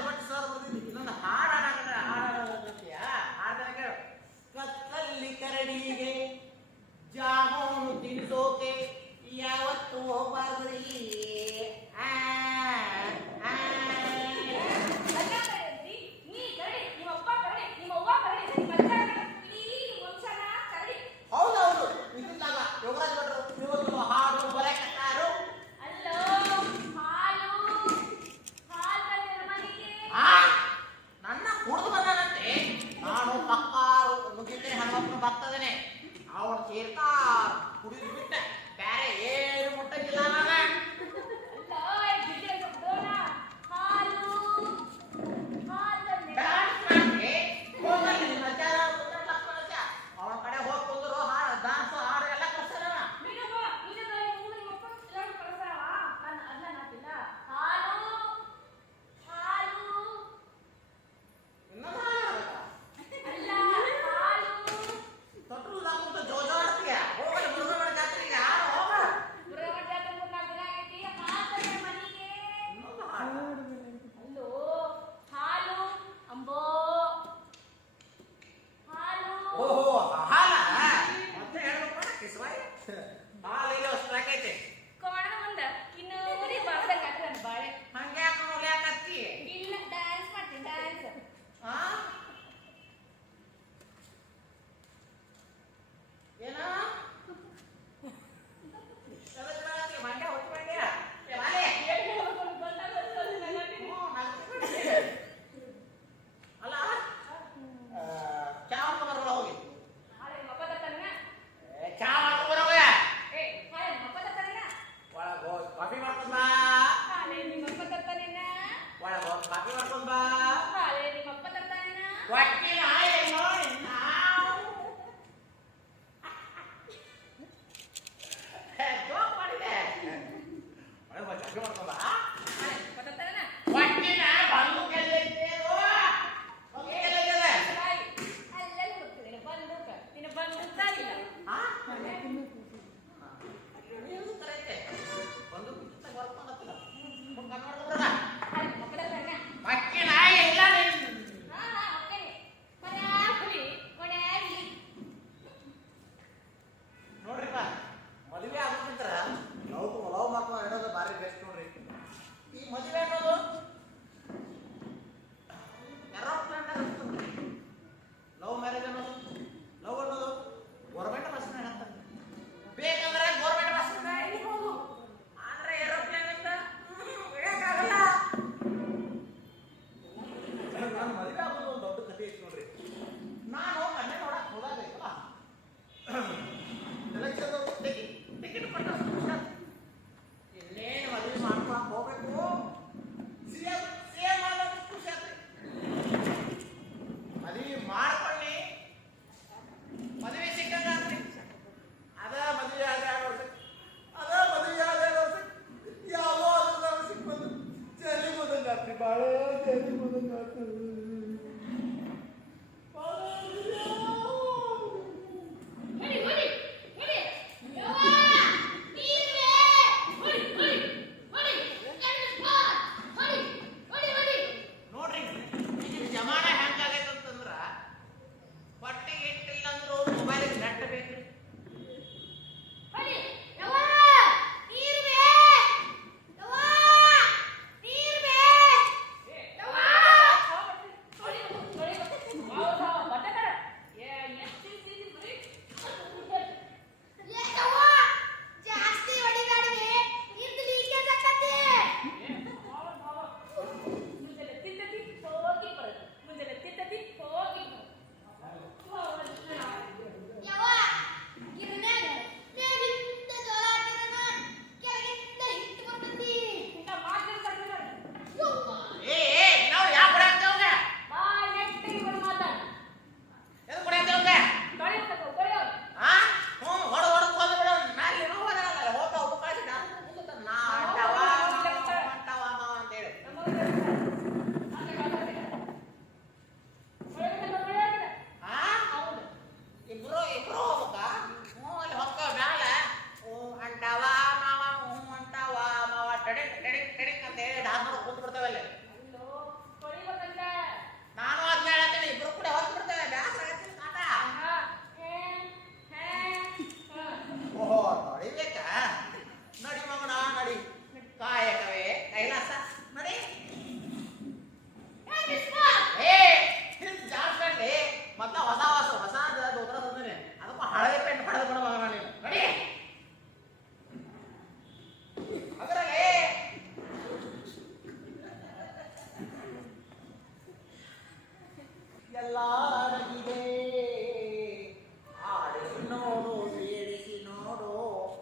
Bhat sir ಇನ್ನೊಂದು ಹಾಡಾಡಕತ್ತೀಯ ಹಾಡ್ತಾನೆ ಕತ್ತಲ್ಲಿ ಕರಡಿಗೆ ಜಾಮೂನು ತಿನ್ಸೋಕೆ ಯಾವತ್ತು ಹೋಗ್ಬಾರ್ದ್ರಿ ಹೌದೌದು ಇದಕ್ಕಾಗ ಯೋಗರಾಜ್ ಭಟ್ರು ಇವತ್ತು ಹಾಡು ಬರಕತ್ತಾರು ನನ್ನ ಕುಡಿದು ಬಂದನಂತೆ ನಾನು ಪಕ್ಕಾರು ನುಗ್ಗಿದ್ರೆ ಹನುಮಪ್ಪನ ಭಕ್ತದನೆ ಅವನು ಸೇರ್ತಾ ಕುಡಿದು ಬಿಟ್ಟೆ ಬೇರೆ ಏನು ಮುಟ್ಟಂಗಿಲ್ಲ ನಾನು ಅವನ ಕಡೆ ಹೋಗಿ ಕುಂದ್ರು ಹಾಡು ಡಾನ್ಸ್ ಹಾಡು ಎಲ್ಲ ಕಲ್ಸಲ್ಲ ಎಲ್ಲ ಅಡಗಿದೆ. ಆಡಿಸಿ ನೋಡು, ಬೀಳಿಸಿ ನೋಡು,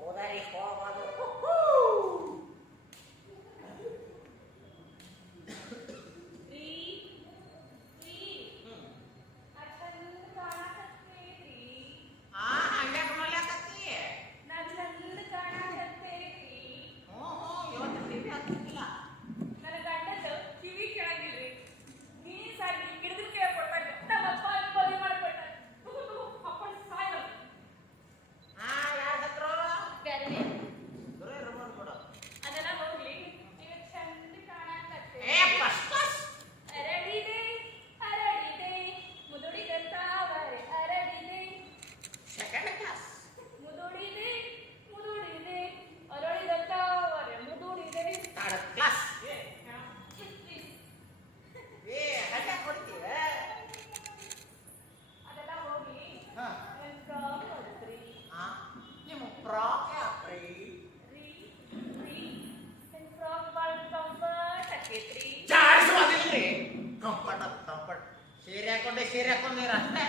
ಉದರಿ ಹೋಗೋದು. ಸೀರೆ ಹಾಕೊಂಡೀರ ಅಷ್ಟೇ.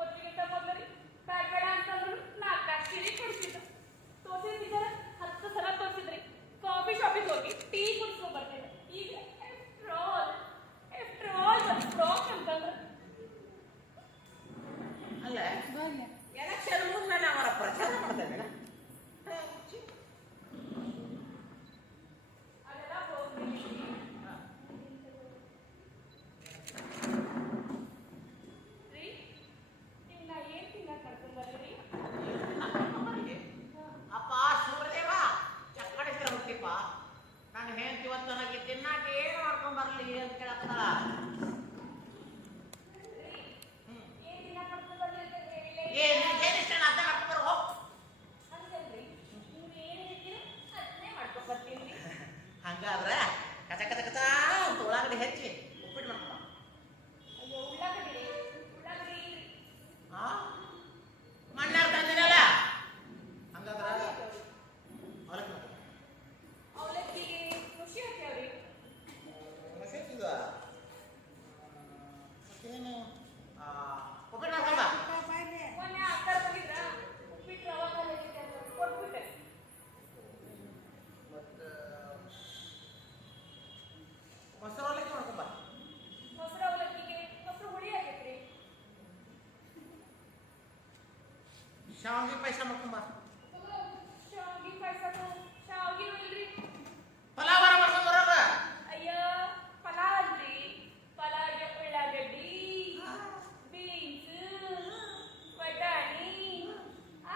ಒತ್ತಿಗಿಂತ ಮೊದಲು ಬೇಡ ಬೇಡ ಅಂತಂದ್ರು 4 ಸೀರೆ ಕೊಡ್ತಿದ್ರು. ತೋರಿಸಿದ್ರ 10 ಸಲ ತೋರಿಸಿದ್ರಿ. ಕಾಫಿ ಶಾಪಿಗೆ ಹೋಗಿ ಟೀ ಕುಡಿಸ್ಕೊಂಡ್ ಬರ್ತಿದ್ದೆ. ಈಗ ಫ್ರಾಕ್ ಅಂತಂದ್ರು. ಅಲ್ಲ ಎಲೆಕ್ಷನ್ ಮುಗಿದ್ಮೇಲೆ ಅವರ ಪ್ರಚಾರ ಮಾಡ್ತಾ ಇದ್ದೀರಾ? ಅದೆಲ್ಲ ಹೋಗ್ಲಿ. ಅಪ್ಪ ಸೂರ್ಯದೇವ ಚಕ್ಕಡಿಸಿರ ಹುಟ್ಟಿಪ್ಪ. ನಾನು ಹೇಳ್ತಿ ಇವತ್ತು ನನಗೆ ತಿನ್ನಾಕೆ ಏನು ಮಾಡ್ಕೊಂಡ್ ಬರ್ಲಿ ಅಂತ ಕೇಳತ್ತಲ್ಲ. ಏನಿಷ್ಟ ಅರ್ಥ ಮಾಡ್ಕೊಂಡ್ ಬರೋ ಹಂಗಾದ್ರೆ ಕಚ ಕಚ ಕಚ ಅಂತ ಉಳ್ಳಾಗಡ್ಡಿ ಹೆಚ್ಚಿ ಉಪ್ಪಿಟ್ಟು ಮಾಡ್ಕೊಂಡ. ಮಣ್ಣಾರ ತಂದಿನಲ್ಲ ಹಂಗಾದ್ರೆ ಅವಲಕ್ಕಿಗೆ ಖುಷಿ ಆಗ್ತಾವ್ರಿ. ಏನು ಉಪ್ಪಿಟ್ಟು ಮಾಡ್ಕೊಂಡ. ಮೊನ್ನೆ ಅಕ್ಕ ಬಂದಿದ್ರ ಉಪ್ಪಿಟ್ಟು ರವಾ ಕೊಟ್ಬಿಟ್ಟೆ. ಮೊಸರು ಅವಲಕ್ಕಿ ಮಾಡ್ಕೊಂಬ. ಮೊಸರು ಅವಲಕ್ಕಿಗೆ ಮೊಸರು ಹುಳಿ ಆಗೈತ್ರಿ. ಶಾವಿಗೆ ಪಾಯಸ ಮಾಡ್ಕೊಂಬ. ಶಾವಿಗೆ ಪಾಯಸದು ಶಾವಿಗೆ ಇಲ್ರಿ. ಪಲಾವರ ಮಾಡ್ಕೊಂಡ್ ಬರೋದ. ಅಯ್ಯ ಪಲಾವ್ ಅಲ್ರಿ. ಪಲಾವ್ಗೆ ಉಳ್ಳಾಗಡ್ಡಿ, ಬೀನ್ಸ್, ಬಟಾಣಿ,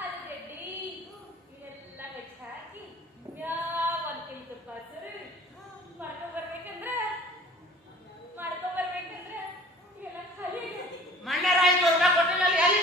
ಆಲೂಗಡ್ಡಿ ಇವೆಲ್ಲ ಹೆಚ್ಚು ಹಾಕಿ ಮ್ಯಾವ್ ಅಂತ ತುಪ್ಪ ಹಸಿರು ಮಾಡ್ಕೊಂಡ್ಬರ್ಬೇಕಂದ್ರ ಇವೆಲ್ಲ ಖಾಲಿ ಮಣ್ಣೆ 500 ರೂಪಾಯಿ ಕೊಟ್ಟಿನಲ್ಲಿ ಎಲ್ಲಿ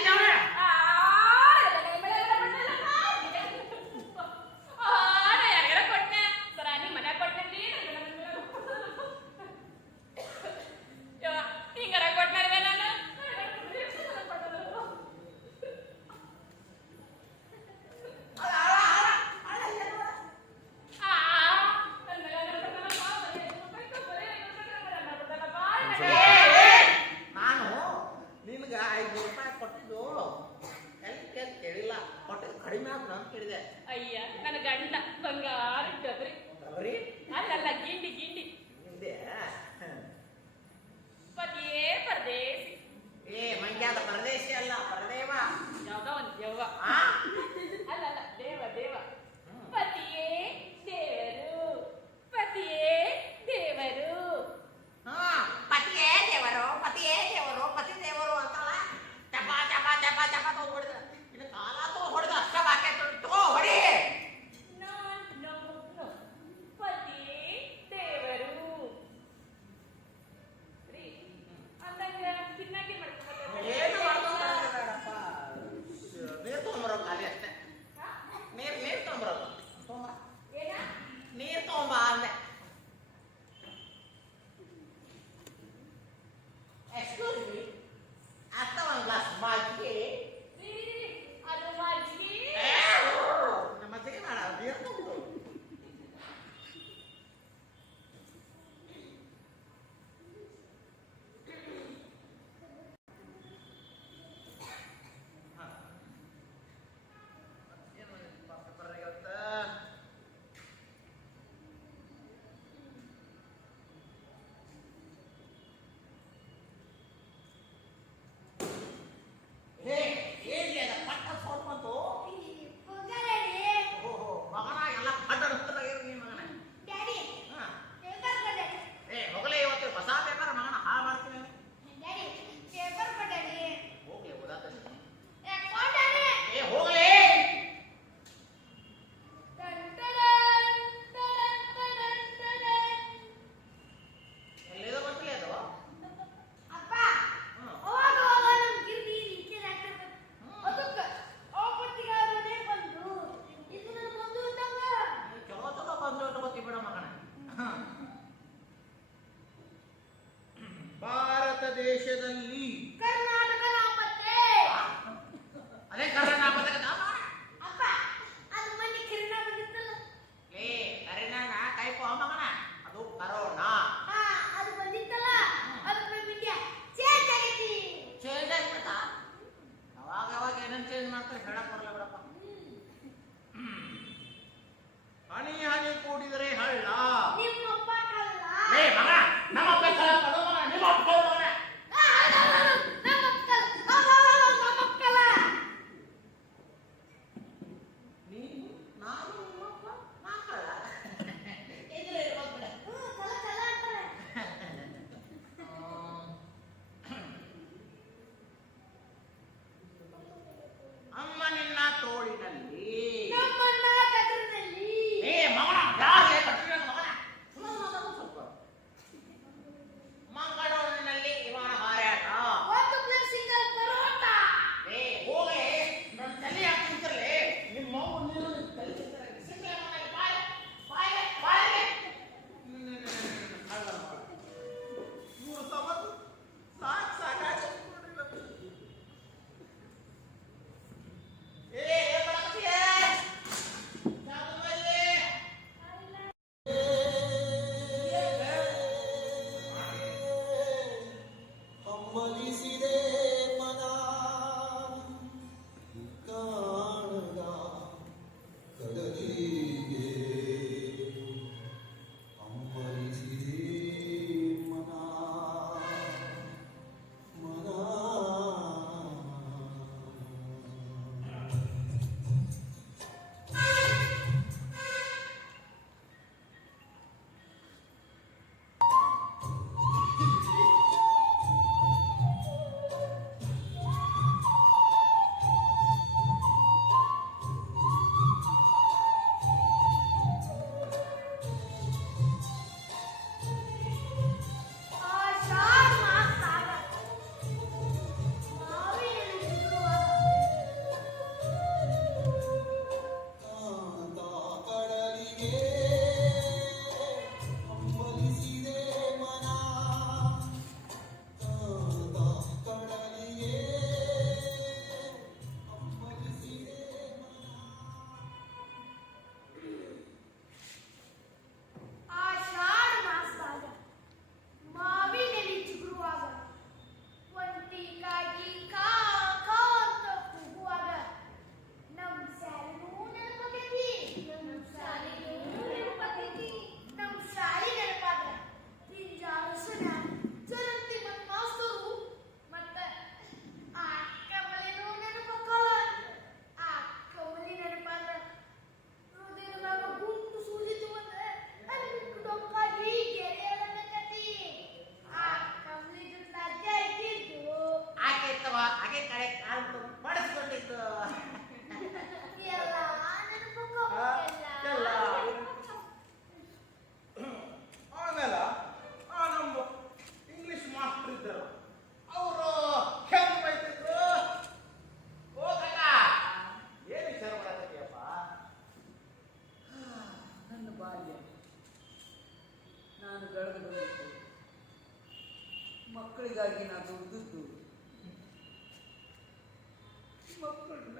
ದೇಶದಲ್ಲಿ ಕರ್ನಾಟಕ ನಾಪತ್ತೆ. ಅದೇ ಕರೋನಾ ಬಂದಾಗ ಅಪ್ಪ ಅದು ಮೊನ್ನೆ ಕಿರಣ ಬಂದಿತ್ತಲ್ಲ. ಏ ಕರೀನಾನ ಟೈಪ್ ಮಗನ ಅದು ಕರೋನಾ ಹಾ ಅದು ಬಂದಿತ್ತಲ್ಲ. ಅದಕ್ಕೆ ನಮ್ಮ ಇಂಡಿಯಾ ಚೇಂಜ್ ಆಗೈತಿ. ಚೇಂಜ್ ಆಗ್ಬಿಡ್ತಾ ಯಾವಾಗ ಯಾವಾಗ ಏನಂತ ಚೇಂಜ್ ಮಾಡ್ತಾರೆ ಹೇಳಕ್ ಬರಲ್ಲ ಬಿಡಪ್ಪ. ಹನಿ ಹನಿ ಕೂಡಿದರೆ ಹಳ್ಳ. ನಿಮ್ಮಪ್ಪ ಕಳ್ಳ. ಏ ಮಗ ನಮ್ಮಪ್ಪ ಕಳ್ಳ ಕಣೋ ಮಗ, ನಿಮ್ಮಪ್ಪ ಕಳ್ಳ ಮಗನ. ನಮ್ಮಪ್ಪ ಕಳ್ಳ. ನೀನು ನಾನು ನಿಮ್ಮಪ್ಪ ನಾ ಕಳ್ಳ ಇದ್ರೆ ಇರ್ಬೋದು ಬಿಡ. ಕಳ್ಳ ಕಳ್ಳ ಅಂತಾರೆ. ಅಮ್ಮ ನಿನ್ನ ತೋಳಿನಲ್ಲಿ ನಮ್ಮಣ್ಣ ಕತ್ರನಲ್ಲಿ. ಏ ಮಗನ ಯಾರೇ ಕಟ್ಟಿನ ಮಗನ ಸ್ವಲ್ಪ ಮಂಗಳೂರಿನಲ್ಲಿ ವಿಮಾನ ಹಾರಾಟ. ಒಂದು ಪ್ಲೇಟ್ ಸಿಂಗಲ್ ಪರೋಟ. ಏ ಹೋಗಿ ನನ್ನ ತಲೆ ಯಾಕೆ ತಿಂತಿರ್ಲಿ ನಿಮ್ಮ ಮಗು ನೀನು ತಲೆ ತಿಂತಾರೆ ಸಿಂಗಲ್ ಮನೆಗೆ ಬಾಯ್ ಬಾಯ್ ಬಾಯ್. ಇವ್ರ ಸಮತ್ತು ಸಾಕಾಗಿ ಏ ಬಡಕತಿಯೇ ಚಾಲುವಲ್ಲಿ ಹಮ್ಮಲಿಸಿದೆ ಮನ ಕಾಣದ ಕಡಲಿಗೆ. ಹಮ್ಮಲಿಸಿದೆ ಮನ ಮನ. ಆಷಾಢ ಮಾಸಾಗ ಮಾವಿನಲ್ಲಿ ಕಾಣದ ಕಡಲಿಗೆ ಹಮ್ಮಲಿಸಿದೆ ಮನ. ಕಾಣದ ಕಡಲಿಗೆ ಹಮ್ಮಲಿಸಿದೆ ಮನ. ಆಷಾಢ ಮಾಸಾಗ ಮಾವಿನಲ್ಲಿ ಚಿಗುರುವಾಗ ಒಂಟಿಗಾಗಿ ಕಾ ಕಾ ಅಂತ ಕೂಗುವಾಗ ನಮ್ ಶಾಲೆನೂ ನೆನಪಾಗೈತಿ. ನಮ್ ಶಾಲೆ ನೆನಪಾಗ ಪಿಂಜಾರಸನ ಜರಂತಿ ಮತ್ ಮಾಸ್ತರು ಮತ್ತ ಆ ಕಮಲಿನೂ ನೆನಪಕ್ಕವ. ಆ ಕಮಲಿ ನೆನಪಾದ್ರ ಹೃದಯದಾಗ ಗುಂಟು ಸೂಜಿತು ಅಂದ್ರೆ ಅಲ್ಲಿ ಡೊಂಕಾಗಿ ಗೆರೆಯಲಕತ್ತಿ. ಆ ಕಮಲಿ ಜೊತೆ ಅಜ್ಜ ಇದ್ದಿದ್ದು ಆಕೆ ಇತ್ತವ ಆಕೆ ಕಡೆ ಕಾಲು ಬಡಿಸ್ಕೊಂಡಿದ್ದು ಎಲ್ಲ ನೆನಪಕ್ಕವ. ಎಲ್ಲ. ಆಮೇಲೆ ನಮ್ಮ ಇಂಗ್ಲಿಷ್ ಮಾಸ್ಟರ್ ಇದ್ದರು. ಅವರು ಹೆಂಗ್ ಬೈತಿದ್ರು. ಓ ಕಕ್ಕ ಏನು ವಿಚಾರ ಮಾಡಕತ್ತೀಯಪ್ಪ? ನನ್ನ ಬಾಲ್ಯ ನಾನು ಬೆಳೆದು ಬಂದಿದ್ದು ಮಕ್ಕಳಿಗಾಗಿ ನಾನು ದುಡಿದದ್ದು. ಮಕ್ಕಳನ್ನ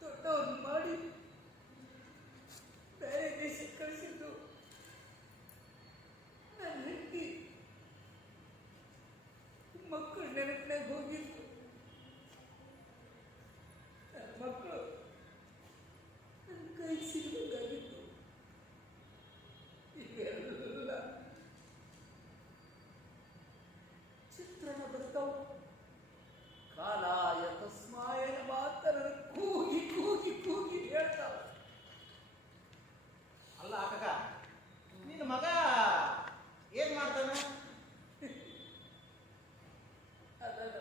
ದೊಡ್ಡವ್ರು ಮಾಡಿ ಬೇರೆ ದೇಶಕ್ಕೆ ಕಳಿಸಿದ್ದು ನನ್ನ ಹೆಂಡತಿ. ಮಕ್ಕಳು ನೆನಪಿನಾಗ ಹೋಗಿದ್ದು. ನನ್ನ ಮಕ್ಕಳು ನನ್ನ ಕೈ ಸಿಗಬೇಕಾಗಿತ್ತು. ಇವೆಲ್ಲ ಚಿತ್ರಣ ಬರ್ತಾವ. ಕಾಲಾಯ ತಸ್ಮಾಯನ ಮಾತರ ಕೂಗಿ ಕೂಗಿ ಕೂಗಿ ಹೇಳ್ತಾವ. ಅಲ್ಲ ಕಕ್ಕ, ನಿನ್ನ ಮಗ ಏನ್ ಮಾಡ್ತಾನ? ಅದಲ್ಲ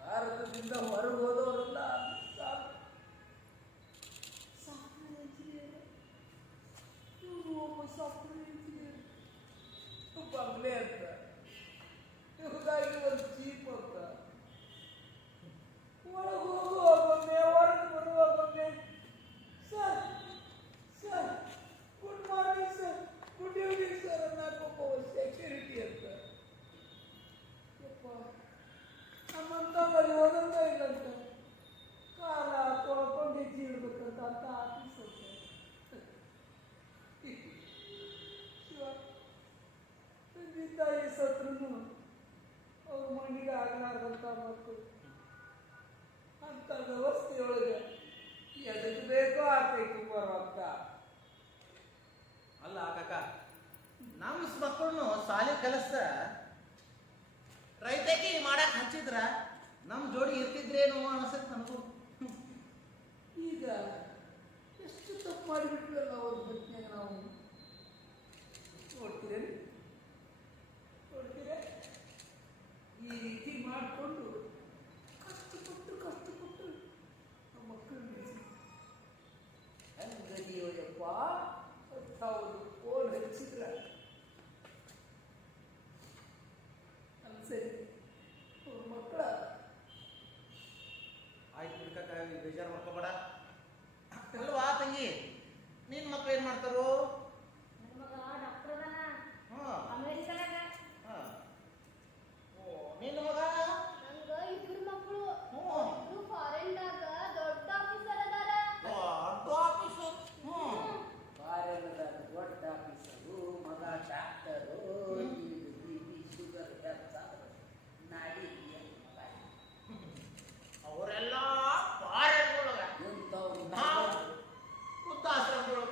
ಭಾರತದಿಂದ ಹೊರಗೆ ಹೋದವರೆಲ್ಲ ಸಾಫ್ಟ್ವೇರ್ ಇಂಜಿನಿಯರ್. ಇವರು ಒಬ್ಬ ಸಾಫ್ಟ್ವೇರ್ ಇಂಜಿನಿಯರ್, ಬಂಗ್ಲೆ ಅಂತ, ಇವ್ರಿಗಾಗಿ ಒಂದು ಜೀಪ್ ಅಂತ. ಒಳಗೆ ಹೋಗುವಾಗೊಮ್ಮೆ ಹೊರಗೆ ಬರುವಾಗೊಮ್ಮೆ sir sir good morning sir, good evening sir ಅನ್ನೋಕ್ಕೊಬ್ಬ ಸೆಕ್ಯೂರಿಟಿ ಅಂತ. ತಂದೆ ತಾಯಿ ಸತ್ರು ಅವ್ರ ಮಣ್ಣಿಗೆ ಆಗಲಾರ್ದಂಥ ಮಕ್ಕಳು ಅಂತ ವ್ಯವಸ್ಥೆಯೊಳಗೆ ಎದಕ್ಕೆ ಬೇಕೋ ಆಗ್ತೈತಿ ಬರೋಕ್ಕ. ಅಲ್ಲ ಕಾಕ, ನಮ್ಮ ಮಕ್ಕಳನ್ನು ಶಾಲೆ ಕಲಿಸ್ದ ರೈತಕಿ ಮಾಡಕ್ ಹಚ್ಚಿದ್ರ ನಮ್ಮ ಜೋಡಿ ಇರ್ತಿದ್ರೇನು ಅನ್ಸತ್ ನನಗೂ. ಈಗ ಎಷ್ಟು ತಪ್ಪು ಮಾಡಿಬಿಟ್ವಲ್ಲ ಅವ್ರ ಬದುಕಿನಾಗ ನಾವು. ನೋಡ್ತೀರೇನು ನೋಡ್ತೀರ ಈ ರೀತಿ ಮಾಡಿಕೊಂಡು ಕಷ್ಟಪಟ್ಟು ನಮ್ಮ ಮಕ್ಕಳು ಹೆಂಗದಿಯೋಯಪ್ಪ 10,000 ಫೋನ್ ಹಚ್ಚಿದ್ರ ಅಲ್ಲ ಸರಿ ಅವ್ರ ಮಕ್ಕಳ ಆಯ್ತು ಬಿಡ್ಕಾಕ, ಬೇಜಾರು ಮಾಡ್ಕೋಬೇಡ. ಅಲ್ವಾ ತಂಗಿ, ನಿನ್ ಮಕ್ಳು ಏನ್ ಮಾಡ್ತಾರೋ? ನನ್ನ ಮಗ ಡಾಕ್ಟರ್ ಅದಾನ ಹಾ ಅಮೆರಿಕದಾಗ. ಹಾ. ಓ, ನಿನ್ನ ಮಗ? ನಂಗ ಇಬ್ರು ಮಕ್ಕಳು ಹ್ಮ್. ಇಬ್ರು ಫಾರಿನ್ದಾಗ ದೊಡ್ಡ ಆಫೀಸರ್ ಅದಾರ. ದೊಡ್ಡ ಆಫೀಸರ್. ಬಾರೆಲ್ಲದಾಗ ದೊಡ್ಡ ಆಫೀಸರು, ಮಗ ಡಾಕ್ಟರು, ಬಿ.ಪಿ ಶುಗರ್ ಹೆಚ್ಚಾದ್ರೆ ನಾಡಿ ಅವರೆಲ್ಲ ಪಾರೆಗಳೊಳಗ, ಎಂಥವ್ರು ನಾವು ವೃದ್ಧಾಶ್ರಮದೊಳಗ.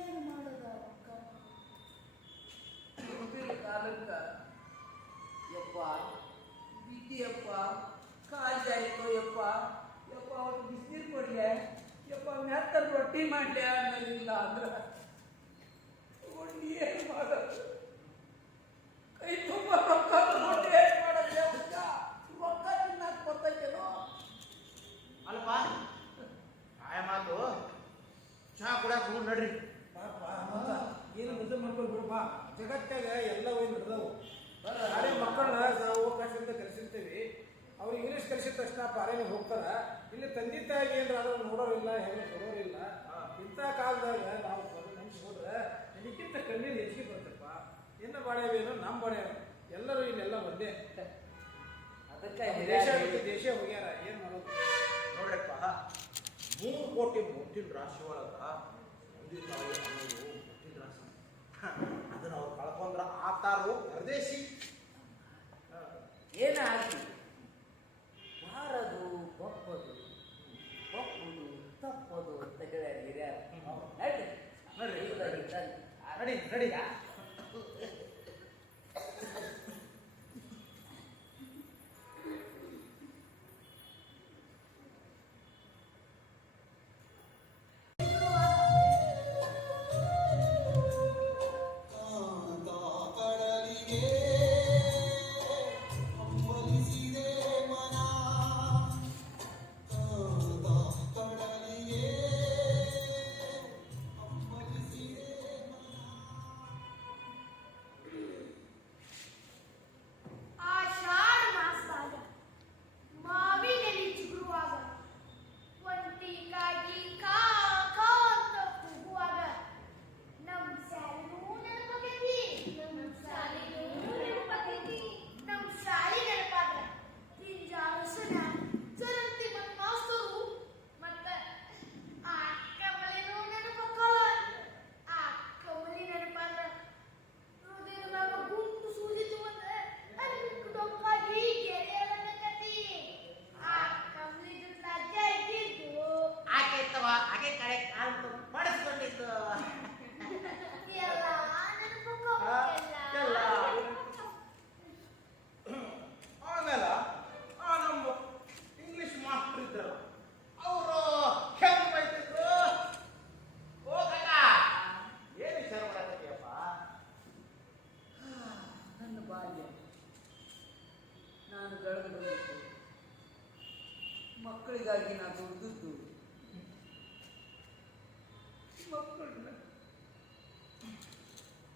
ಏನು ಮಾಡೋದ ಅಕ್ಕ? ಮುಂದಿನ ಕಾಲಕ್ಕ ಯಪ್ಪ ಬಿದ್ದಿಯಪ್ಪ ಕಾಯ್ದಾಯ್ತು ಯಪ್ಪ ಯಪ್ಪ ಅವ್ರು ಬಿಸಿನೀರು ಕೊಡ್ಲೆ ಯಪ್ಪ ಮೆತ್ತನ ರೊಟ್ಟಿ ಮಾಡ್ಲೆ ಅನ್ನೋದಿಲ್ಲ ಅಂದ್ರ ಏನು ಮಾಡೋದು? ಕೈ ತುಂಬ ರೊಕ್ಕ ತಗೊಂಡು ಏನು ಮಾಡೋದು? ರೊಕ್ಕ ತಿನ್ನಕ್ ಬರ್ತೈತೇನೋ? ಅಲ್ಪ ಆಯ ಮಾತು ಚಹಾ ಕುಡಿಯಾಕ ಹೋಗಿ ನಡ್ರಿ. ಏನು ಬದಲು ಮಾಡ್ಕೊಂಡು ಬಿಡಪ್ಪ. ಜಗತ್ತಾಗ ಎಲ್ಲ ಹೋಗಿ ನಡೆದವು. ನಾಳೆ ಮಕ್ಕಳನ್ನ ನಾವು ಅವಕಾಶದಿಂದ ಕಲಿಸಿರ್ತೀವಿ. ಅವ್ರು ಇಂಗ್ಲೀಷ್ ಕಲಿಸಿದ ತಕ್ಷಣ ಪಾರೇನಿಗೆ ಹೋಗ್ತಾರ. ಇಲ್ಲಿ ತಂದೆ ತಾಯಿಗೆ ಏನ್ರ ಅದನ್ನು ನೋಡೋರಿಲ್ಲ, ಹೆಣ್ಣು ಕೊಡೋರಿಲ್ಲ. ಇಂಥ ಕಾಲದಾಗ ನಾವು ನೆನ್ಸ್ಕೊಂಡ್ರೆ ಇದಕ್ಕಿಂತ ಕಣ್ಣೀರು ಹೆಚ್ಚಿಗೆ ಬರ್ತಪ್ಪ. ಏನು ಬಾಳ್ಯಾವೇನು ನಮ್ಮ ಬಾಳ್ಯಾವ ಎಲ್ಲರೂ ಇಲ್ಲೆಲ್ಲ ಒಂದೇ. ಅದಕ್ಕೆ ದೇಶ ಬಿಟ್ಟು ದೇಶ ಹೋಗ್ಯಾರ, ಏನು ಮಾಡೋದು? ನೋಡ್ರಪ್ಪ, 3 ಕೋಟಿ ಮುತ್ತಿನ ರಾಶಿ ಒಳಗ ತಂದೆ ತಾಯಿ ಅನ್ನೋದು ಮುತ್ತಿನ ರಾಶಿ. ಅದನ್ನ ಅವ್ರು ಕಳ್ಕೊಂಡ್ರ ಆತಾರು ಪರದೇಶಿ. ಏನಾಗಿ ಮಾರದು ಬಪ್ಪದು ಬಪ್ಪುದು ತಪ್ಪದು ಅಂತ ಹೇಳ್ಯಾರ ಹಿರಿಯರು. ನಡ್ರಿ, ನಡ್ರಿ. ನಡಿ ನಡಿ. ಆಷಾಢ ಮಾಸದಾಗ ಮಾವಿನೆಲೆ ಚಿಗುರುವಾಗ ಒಂಟಿಗಾಗಿ ಕಾ ಕಾ ಅಂತ ಕೂಗುವಾಗ ನಮ್ ಶಾಲಿನೂ ನೆನಪಾಗೈತಿ. ನಮ್ ಶಾಲಿ ನೆನಪಾದ್ರ ತಿಂಜಾರಸನ ಚರಂತಿ ಮತ್ ಮಾಸ್ತರು ಮತ್ತ ಆ ಕಮಲಿನೂ ನೆನಪಕ್ಕಲ್ಲ. ಆ ಕಮಲಿ ನೆನಪಾದ್ರ ಹೃದಯದಾಗ ಗುಂಪು ಸೂಜಿತು ಅಂದ ಅದಕ್ಕೆ ಡೊಂಕಾಗಿ ಗೆಳೆಯರನ್ನಕತಿ. ಆ ಕಮಲಿ ಜೊತೆ ಅಜ್ಜ ಇದ್ದಿದ್ದು ಆಕೆ ಇತ್ತವ, ಆಕೆ ಕಡೆ ಕಾಲು ಪಡಿಸ್ಕೊಂಡಿದ್ದು. ಎಲ್ಲ ನೆನಪಕ್ಕವ. ಎಲ್ಲ. ಆಮೇಲೆ ನಮ್ಮ ಇಂಗ್ಲಿಷ್ ಮಾಸ್ಟರ್ ಇದ್ರಲ್ಲ, ಅವರು ಹೆಂಗ್ ಬೈತಿದ್ರು. ಓ ಕಕ್ಕ, ಏನು ವಿಚಾರ ಮಾಡಕತ್ತೀಯಪ್ಪ? ನನ್ನ ಬಾಲ್ಯ ನಾನು ಬೆಳೆದು ಬಂದಿದ್ದು ಮಕ್ಕಳಿಗಾಗಿ ನಾನು ದುಡಿದದ್ದು. ಮಕ್ಕಳನ್ನ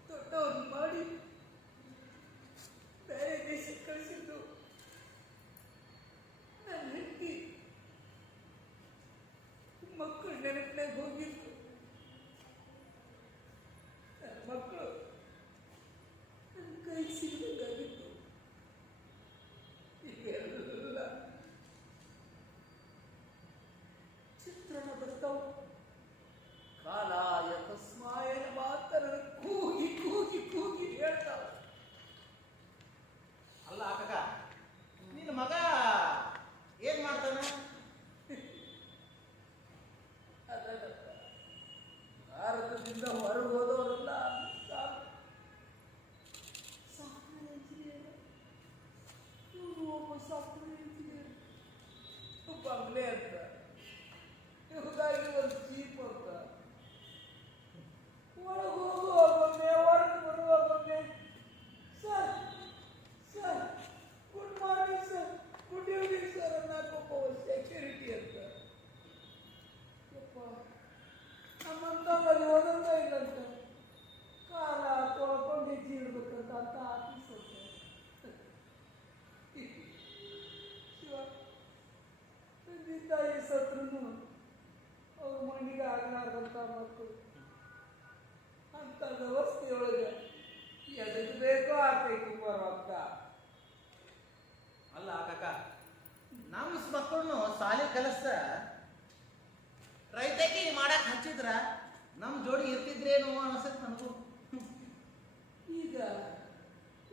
ದೊಡ್ಡವ್ರು ಮಾಡಿ ಬೇರೆ ದೇಶಕ್ಕೆ ಕಳಿಸಿದ್ದು ನನ್ನ ಹೆಂಡತಿ. ಮಕ್ಕಳು ನೆನಪಿನಾಗ ಹೋಗಿದ್ದು ನನ್ನ ಮಕ್ಕಳು ನನ್ನ ಕೈ ಸಿಗಬೇಕಾಗಿತ್ತು. ಈಗೆಲ್ಲ ಚಿತ್ರಣ ಬರ್ತಾವ. ಕಾಲ ಅಲ್ಲಿಂದ ಹೊರಗೆ ಹೋದವರೆಲ್ಲ ಸಾಫ್ಟ್ವೇರ್ ಇಂಜಿನಿಯರ್, ಇವರು ಒಬ್ಬ ಸಾಫ್ಟ್ವೇರ್ ಇಂಜಿನಿಯರ್, ಬಂಗ್ಲೆ ಅಂತ, ಇವ್ರಿಗಾಗಿ ಒಂದು ಜೀಪ್ ಅಂತ. ಒಳಗೆ ಹೋಗುವಾಗೊಮ್ಮೆ ಹೊರಗೆ ಬರುವಾಗೊಮ್ಮೆ sir sir good morning sir, good evening sir ಅನ್ನೋಕ್ಕೊಬ್ಬ ಸೆಕ್ಯೂರಿಟಿ ಅಂತ. ಯಪ್ಪ ನಮ್ಮಂತವಲ್ಲಿ ಓದೋದೇ ಇಲ್ಲಂತ, ಕಾಲ ತೊಳ್ಕೊಂಡು ಹೆಜ್ಜೆ ಇಡ್ಬೇಕಂತ ಅಂತ ಆಫೀಸ್ ಅಂತ. ಶಿವ ತಂದೆ ತಾಯಿ ಸತ್ರು ಅವ್ರ ಮಣ್ಣಿಗೆ ಆಗಲಾರ್ದಂಥ ಮಕ್ಕಳು ಅಂತ ವ್ಯವಸ್ಥೆಯೊಳಗೆ ಎದಕ್ಕೆ ಬೇಕೋ ಆಗ್ತೈತಿ ಬರೋಕ್ಕ. ಅಲ್ಲ ಕಾಕ, ನಮ್ಮ ಮಕ್ಕಳನ್ನು ಶಾಲೆ ಕಲಿಸ ರೈತಕಿ ಮಾಡಕ್ ಹಚ್ಚಿದ್ರ ನಮ್ಮ ಜೋಡಿ ಇರ್ತಿದ್ರೇನು ಅನ್ಸತ್ ನನಗೂ. ಈಗ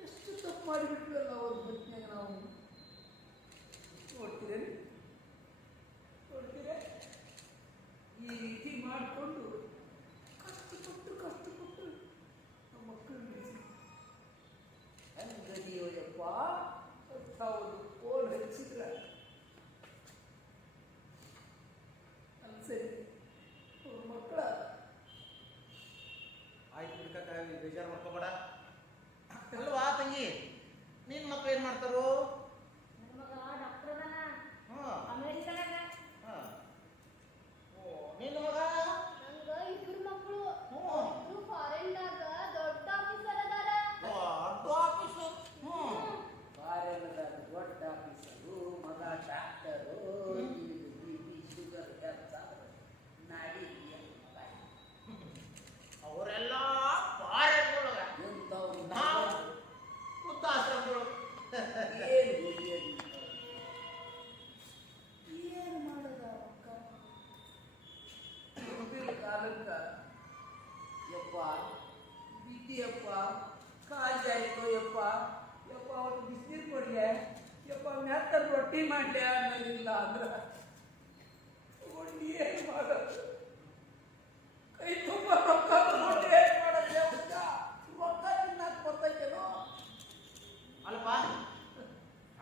ಎಷ್ಟು ತಪ್ಪು ಮಾಡಿಬಿಟ್ವಲ್ಲ ಅವ್ರ ಹೊತ್ತಿನಾಗ ನಾವು. ನೋಡ್ತೀರೇನು ನೋಡ್ತೀರೇ, ಈ ರೀತಿ ಮಾಡಿಕೊಂಡು ಕಷ್ಟಪಟ್ಟು ನಮ್ಮ ಮಕ್ಕಳು ಹಂಗದಿಯೋಯಪ್ಪ ಅಂತ ಒಂದು ಫೋನ್ ಹಚ್ಚಿದ್ರ ಅನ್ಸರಿ ಅವ್ರ ಮಕ್ಕಳ. ಆಯ್ತು ಬಿಡ್ಕಾಕ, ಬೇಜಾರು ಮಾಡ್ಕೋಬೇಡ. ಅಲ್ವಾ ತಂಗಿ, ನಿನ್ ಮಕ್ಳು ಏನ್ ಮಾಡ್ತಾರೋ? ನನ್ನ ಮಗ ಡಾಕ್ಟರ್ ಅದಾನ, ಹಾ ಅಮೆರಿಕದಾಗ. ಹಾ. ಓ, ನಿನ್ನ ಮಗ? ನಂಗ ಇಬ್ರು ಮಕ್ಕಳು, ಹ್ಞೂ. ಇಬ್ರು ಫಾರಿನ್ದಾಗ ದೊಡ್ಡ ಆಫೀಸರ್ ಅದಾರ. ದೊಡ್ಡ ಆಫೀಸು. ಕಾರ್ಯದ ದೊಡ್ಡ ಆಫೀಸರು, ಮಗ ಡಾಕ್ಟರು, ಬಿ ಶುಗರ್ ನಾಡಿ ಅವರೆಲ್ಲ ಪಾರೆಗಳೊಳಗ, ಎಂಥವ್ರು ನಾವು ವೃದ್ಧಾಶ್ರಮಗಳು. ಏನು ಮಾಡೋದ ಕಾಲಕ್ಕ ಯಪ್ಪ ಬಿದ್ದಿಯಪ್ಪ, ಕಾಜಿ ಆಯ್ತು ಯಪ್ಪ, ಯಪ್ಪ ಅವ್ರು ಬಿಸಿನೀರು ಕೊಡ್ಲೆ, ಯಪ್ಪ ಮೆತ್ತಲ್ಲಿ ರೊಟ್ಟಿ ಮಾಡ್ಲೆ ಅನ್ನೋದಿಲ್ಲ ಅಂದ್ರೆ ಏನು ಮಾಡೋದು? ಕೈ ತುಂಬ ರೊಕ್ಕ ತಗೊಂಡು ಏನು ಮಾಡೋದು? ರೊಕ್ಕ ತಿನ್ನಕ್ಕೆ ಬರ್ತೈತೇನೋ? ಅಲ್ಪ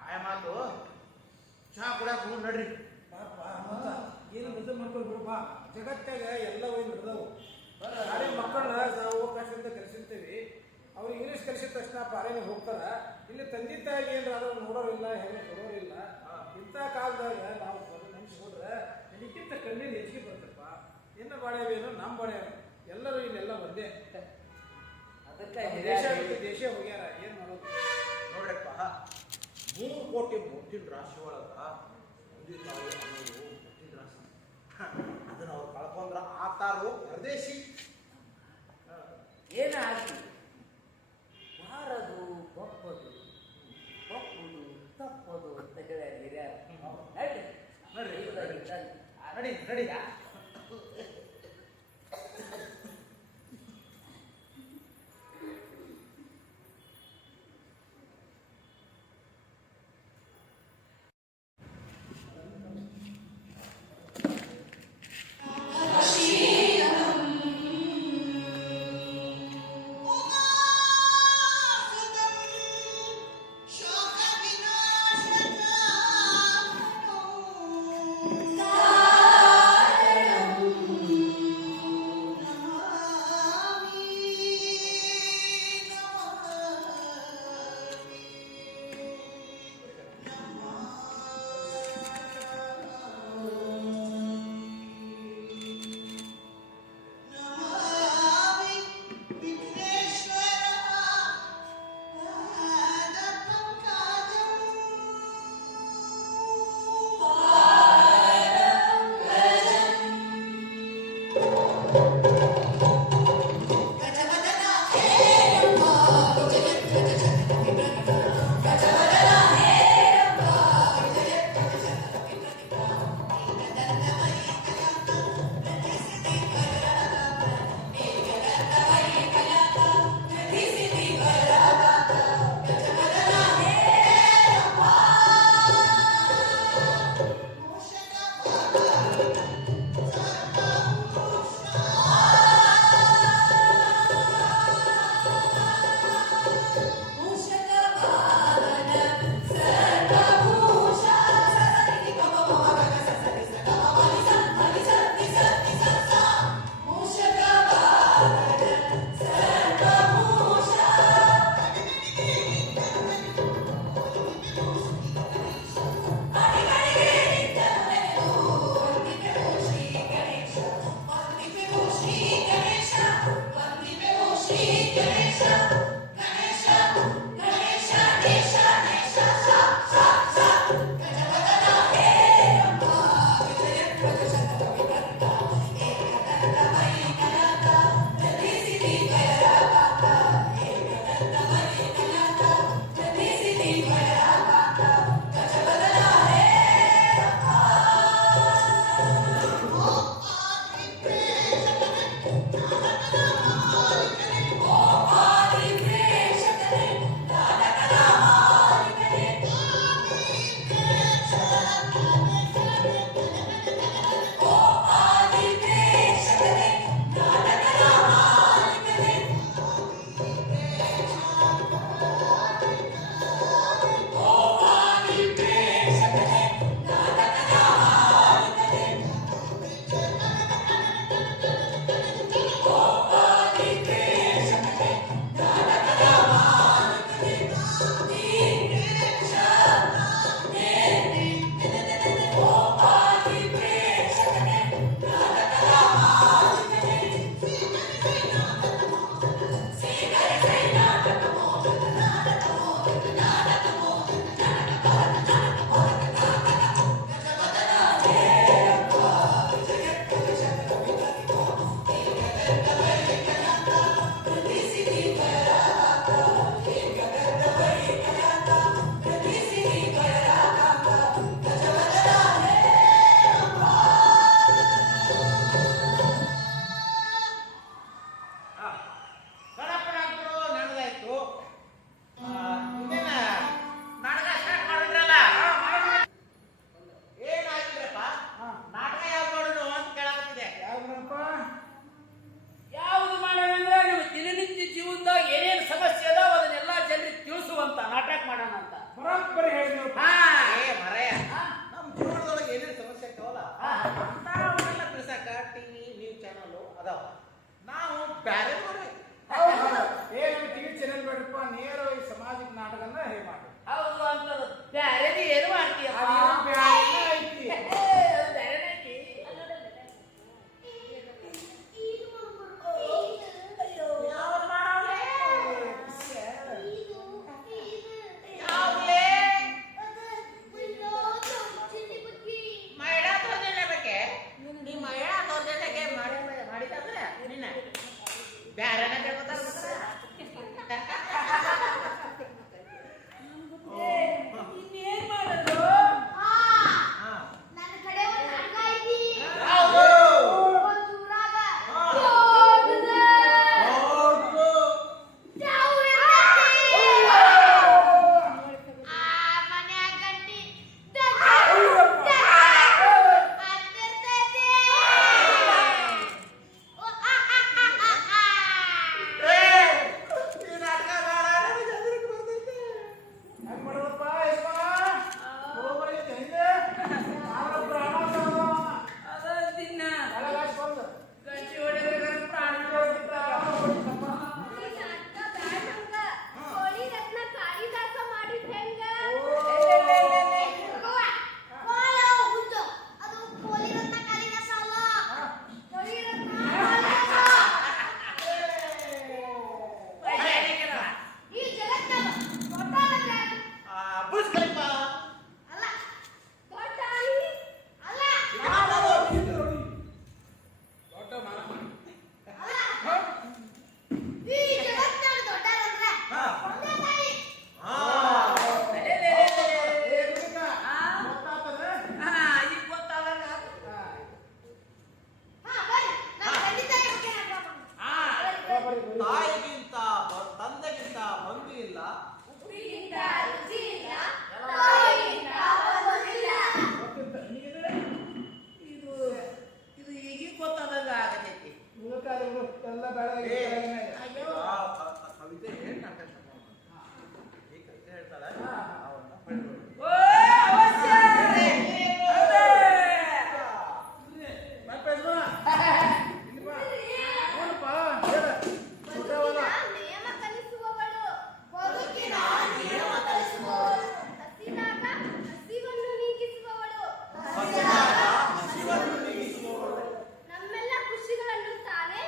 ಆಯ ಮಾತು, ಚಹಾ ಕುಡಿಯಾಕ ಹೋಗಿ ನಡ್ರಿ. ಪಾಪ ಮತ್ತ ಏನು ಬೇಜಾರು ಮಾಡ್ಕೊಂಡು ಬಿಡಪ್ಪ, ಜಗತ್ತಾಗ ಎಲ್ಲ ಹೋಗಿ ನಡೆದವು. ನಾಳೆ ಮಕ್ಕಳನ್ನ ನಾವು ಅವಕಾಶದಿಂದ ಕಲಿಸಿರ್ತೀವಿ, ಅವ್ರು ಇಂಗ್ಲೀಷ್ ಕಲಿಸಿದ ತಕ್ಷಣ ಪಾರೇನಿಗೆ ಹೋಗ್ತಾರ. ಇಲ್ಲಿ ತಂದೆ ತಾಯಿಗೆ ಏನಾರ ನೋಡೋರಿಲ್ಲ, ಹೆಣ್ಣು ಕೊಡೋರಿಲ್ಲ. ಇಂಥ ಕಾಲದಾಗ ನಾವು ನೆನೆಸ್ಕೊಂಡ್ರೆ ಇದಕ್ಕಿಂತ ಕಣ್ಣೀರು ಹೆಚ್ಚಿಗೆ ಬರ್ತಪ್ಪ. ಏನು ಬಾಳ್ಯಾವೇನೋ ನಮ್ಮ ಬಾಳ್ಯಾವ, ಎಲ್ಲರೂ ಇಲ್ಲೆಲ್ಲ ಒಂದೇ. ಅದಕ್ಕೆ ದೇಶ ಬಿಟ್ಟು ದೇಶ ಹೋಗ್ಯಾರ, ಏನು ಮಾಡೋದು? ನೋಡ್ರಪ್ಪ, 3 ಕೋಟಿ ಮುತ್ತಿನ ರಾಶಿ ಒಳಗ ತಂದೆ ತಾಯಿ ಅನ್ನೋದು ಮುತ್ತಿನ ರಾಶಿ. ಅದನ್ನ ಅವ್ರು ಕಳ್ಕೊಂಡ್ರ ಆತಾರು ಪರದೇಶಿ. ಏನಾಗಿ ಬಾರದು ಬಪ್ಪದು ಬಪ್ಪುದು ತಪ್ಪದು ಅಂತ ಹೇಳಿ ನಡಿ ನಡಿ. ಶೋಕ ವಿನಾಶಕ ಗಣಪನಂತರೂ ನಡೆದಾಯ್ತು. ಇನ್ನೇನ ನಾಟಕ ಸ್ಟಾರ್ಟ್ ಮಾಡಿದ್ರಲ್ಲ, ಏನಾಗಿದ್ರಪ್ಪ? ನಾಟಕ ಯಾವ್ದು ಮಾಡೋದು ಅಂತ ಕೇಳಾಕತ್ತಿದೆ. ಯಾವ್ದಪ್ಪ? ಯಾವುದು ಮಾಡೋಣ ಅಂದ್ರೆ ನಿಮ್ಮ ದಿನನಿತ್ಯ ಜೀವನದಾಗ ಏನೇನು ಸಮಸ್ಯೆ ಅದಾವ ಅದನ್ನೆಲ್ಲ ಜನರಿಗೆ ತಿಳಿಸುವಂತ ನಾಟಕ ಮಾಡೋಣ ಅಂತ. ಬರೋಬ್ಬರಿ ಹೇಳಿದ್ರು. ಏ ಮರೆಯ, ನಮ್ಮ ಜೀವನದೊಳಗೆ ಏನೇನು ಸಮಸ್ಯೆ ಆಗ್ತಾವಲ್ಲ ಅಂತಾವನ್ನೆಲ್ಲ ಬಿಡಿಸಾಕ ಟಿವಿ ನ್ಯೂಸ್ ಚಾನಲ್ ಅದಾವ. ನಾವು ಬ್ಯಾರೆ ಬರ್ರಿ. ಏನು ಟಿವಿ ಚಾನೆಲ್ ಬೇಡಪ್ಪ, ನೇರವಾಗಿ ಸಾಮಾಜಿಕ ನಾಟಕನ ಹೇಗೆ ಮಾಡಿ. ಹೌದು ಅಂತ ಬ್ಯಾರೆ ಏನು ಮಾಡ್ತೀಯ ಅದೇನು ಬ್ಯಾರೆ ಐತಿ. ಯಾವ್ದು ಮಾಡವ್ಲೆ? ಯಾವ್ಲೆ? ಮಹಿಳಾ ದೌರ್ಜನ್ಯ ಬಗ್ಗೆ ನೀ ಮಹಿಳಾ ದೌರ್ಜನ್ಯಕ್ಕೆ ಮಾಡಿದಂದ್ರೆ ನಿನ್ನ ಬ್ಯಾರೆನ ಕೇಳ್ಕೊತಾರ. ಇನ್ನೇನ್ ಮಾಡೋದು? ನನ್ನ ಕಡೆ ಒಂದು ನಾಟಕ ಐತಿ. ಯಾವ್ದು? ಒಂದ್ ಊರಾಗ ದೊಡ್ಡದು ಚಾವು ಇರ್ತೈತಿ. ಆ ಮನ್ಯಾಗ ಗಂಟಿ ದಗ್ ಅಂತಿರ್ತೈತಿ. ಈ ನಾಟಕ ಬೇಡ, ನನಗೆ ಹೆದರಿಕೆ ಬರ್ತೈತೆ. ಹೆಂಗ್ ಮಾಡೋದಪ್ಪ ಯಪ್ಪ? ಬರೋಬ್ಬರಿ ಐತೆ ಹಿಂದೆ. ನಾವೊಬ್ರು ಆಡೋದು. ಅದ ದಿನ ಅಳಗಾಸ್ ಬಂದು. ಗಂಜಿ ಹೊಡೆದ್ರೆ ಪ್ರಾಣ ಈ ನಾಟಕ ಬ್ಯಾಡ ಹಂಗ. ಕೋಳಿ ರತ್ನ ಕಾಳಿದಾಸ ಮಾಡಿದ್ ಹೆಂಗ? ಹೋಗವ್ವ. ಹೋಗ್ಲಾ ಹುಚ್ಚು. ಅದು ಕೋಳಿ ರತ್ನ ಕಾಳಿದಾಸ ಅಲ್ಲ. ಕೋಳಿ ರತ್ನ ಕಾಳಿದಾಸ. ಈ ಜಗತ್ನಾಗ ದೊಡ್ಡವನಂದ್ರೆ ಯಾರು? Burj Khalifa. ಅಲ್ಲ. ದೊಡ್ಡ ಆಲಿ? ಅಲ್ಲ. ದೊಡ್ಡ ಮಾರಮ್ಮ. ಅಲ್ಲ. ಈ ಜಗತ್ನಾಗ ದೊಡ್ಡವನಂದ್ರೆ ಒಂದೇ ತಾಯಿ. ಏ ಹುಡುಗ, ಗೊತ್ತಾತದ? ಈಗ ಗೊತ್ತಾದಾಗ ಹಾ ಬರ್ರಿ. ನಾನು ತಂದೆ ತಾಯಿ ಬಗ್ಗೆ ನಾಟಕ ಬರೋಬ್ಬರಿ ಬರೀ. ತಾಯಿಗಿಂತ ತಂದೆಗಿಂತ ಬಂಧು ಇಲ್ಲ. ಉಪ್ಪಿಗಿಂತ ರುಚಿ ಇಲ್ಲ. ತಾಯಿಗಿಂತ ಬಂಧುವಿಲ್ಲ. ಗೊತ್ತಿತ್ತ? ನೀನು ಇದು ಇದು ಈಗೀಗ ಗೊತ್ತಾದಾಗ ಆಗತೈತಿ. ಮೂಲಕ ಅದು ಬಿಡು. ಎಲ್ಲ ಬೇಡ ಅಯ್ಯೋ ಕವಿತೆ ಹೇಳಿ ನಾಟಕ ಈ ಕವಿತೆ ಹೇಳ್ತಾಳೆ ಅವನ್ನ ಹೊಳ್ಬಿಡು. ಓ ಅವಶ್ಯ ಅದೇ. ಮತ್ತೆ ಯಜಮಾನ, ಇಲ್ಲಿ ಬಾ. ಏನಪ್ಪ? ಹೇಳ. ಸುತ್ತವಲ್ಲ. ನಿಯಮ ಕಲಿಸುವವಳು. ಬದುಕಿನ ನಿಯಮ ಕಲಿಸುವವಳು. ಹಸಿದಾಗ ಹಸಿವನ್ನು ನೀಗಿಸುವವಳು. ಹಸಿದಾಗ ಹಸಿವನ್ನು ನೀಗಿಸುವವಳು. ನಮ್ಮೆಲ್ಲ ಖುಷಿಗಳನ್ನು ತಾನೇ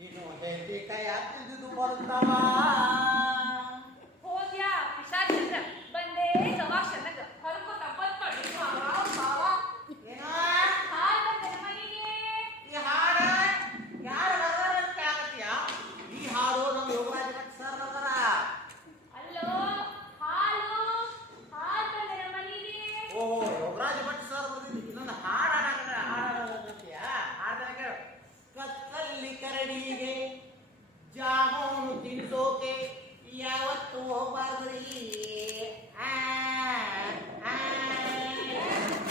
ಇನ್ನು ಹೆಂಡಿ ಕೈ ಹತ್ತಿದ್ದು ಬರ್ತಾವ ಹೋಗ್ಯಾ ಪಿಶಾಚಿಂದ್ರ ಬಂದೇ ದವಾಖಾನೆಗ ಹರ್ಕೋತ ಬತ್ಪಡಿ ಏನೋ ಹಾಲ್ ಬಂದೆ ಮನೆಗೆ ಈ ಹಾಡು ಯಾರು ಬರೋರು ಅಂತ ಕೇಳಕತ್ತೀಯ? ಈ ಹಾಡು ನಮ್ಮ ಯೋಗರಾಜ್ ಭಟ್ ಸರ್ ಅದರ. ಅಲ್ಲೋ ಹಾಲು ಹಾಲ್ ಬಂದೆ ಮನೆಗೆ ಓಹೋ ಯೋಗರಾಜ್ ಭಟ್ ಸರ್ ಬರ್ದಿದ್ದು ಇನ್ನೊಂದು ಹಾಡು ಹಾಡಾಡಕತ್ತೀಯ? ಹಾಡ್ತಾನೆ ಕೇಳು. ಕತ್ತಲ್ಲಿ ಕರಡಿಗೆ ಜಾಮೂನು ತಿನ್ಸೋಕೆ ಯಾವತ್ತು ಹೋಗ್ಬಾರ್ದ್ರಿ. ಆ, ಆ.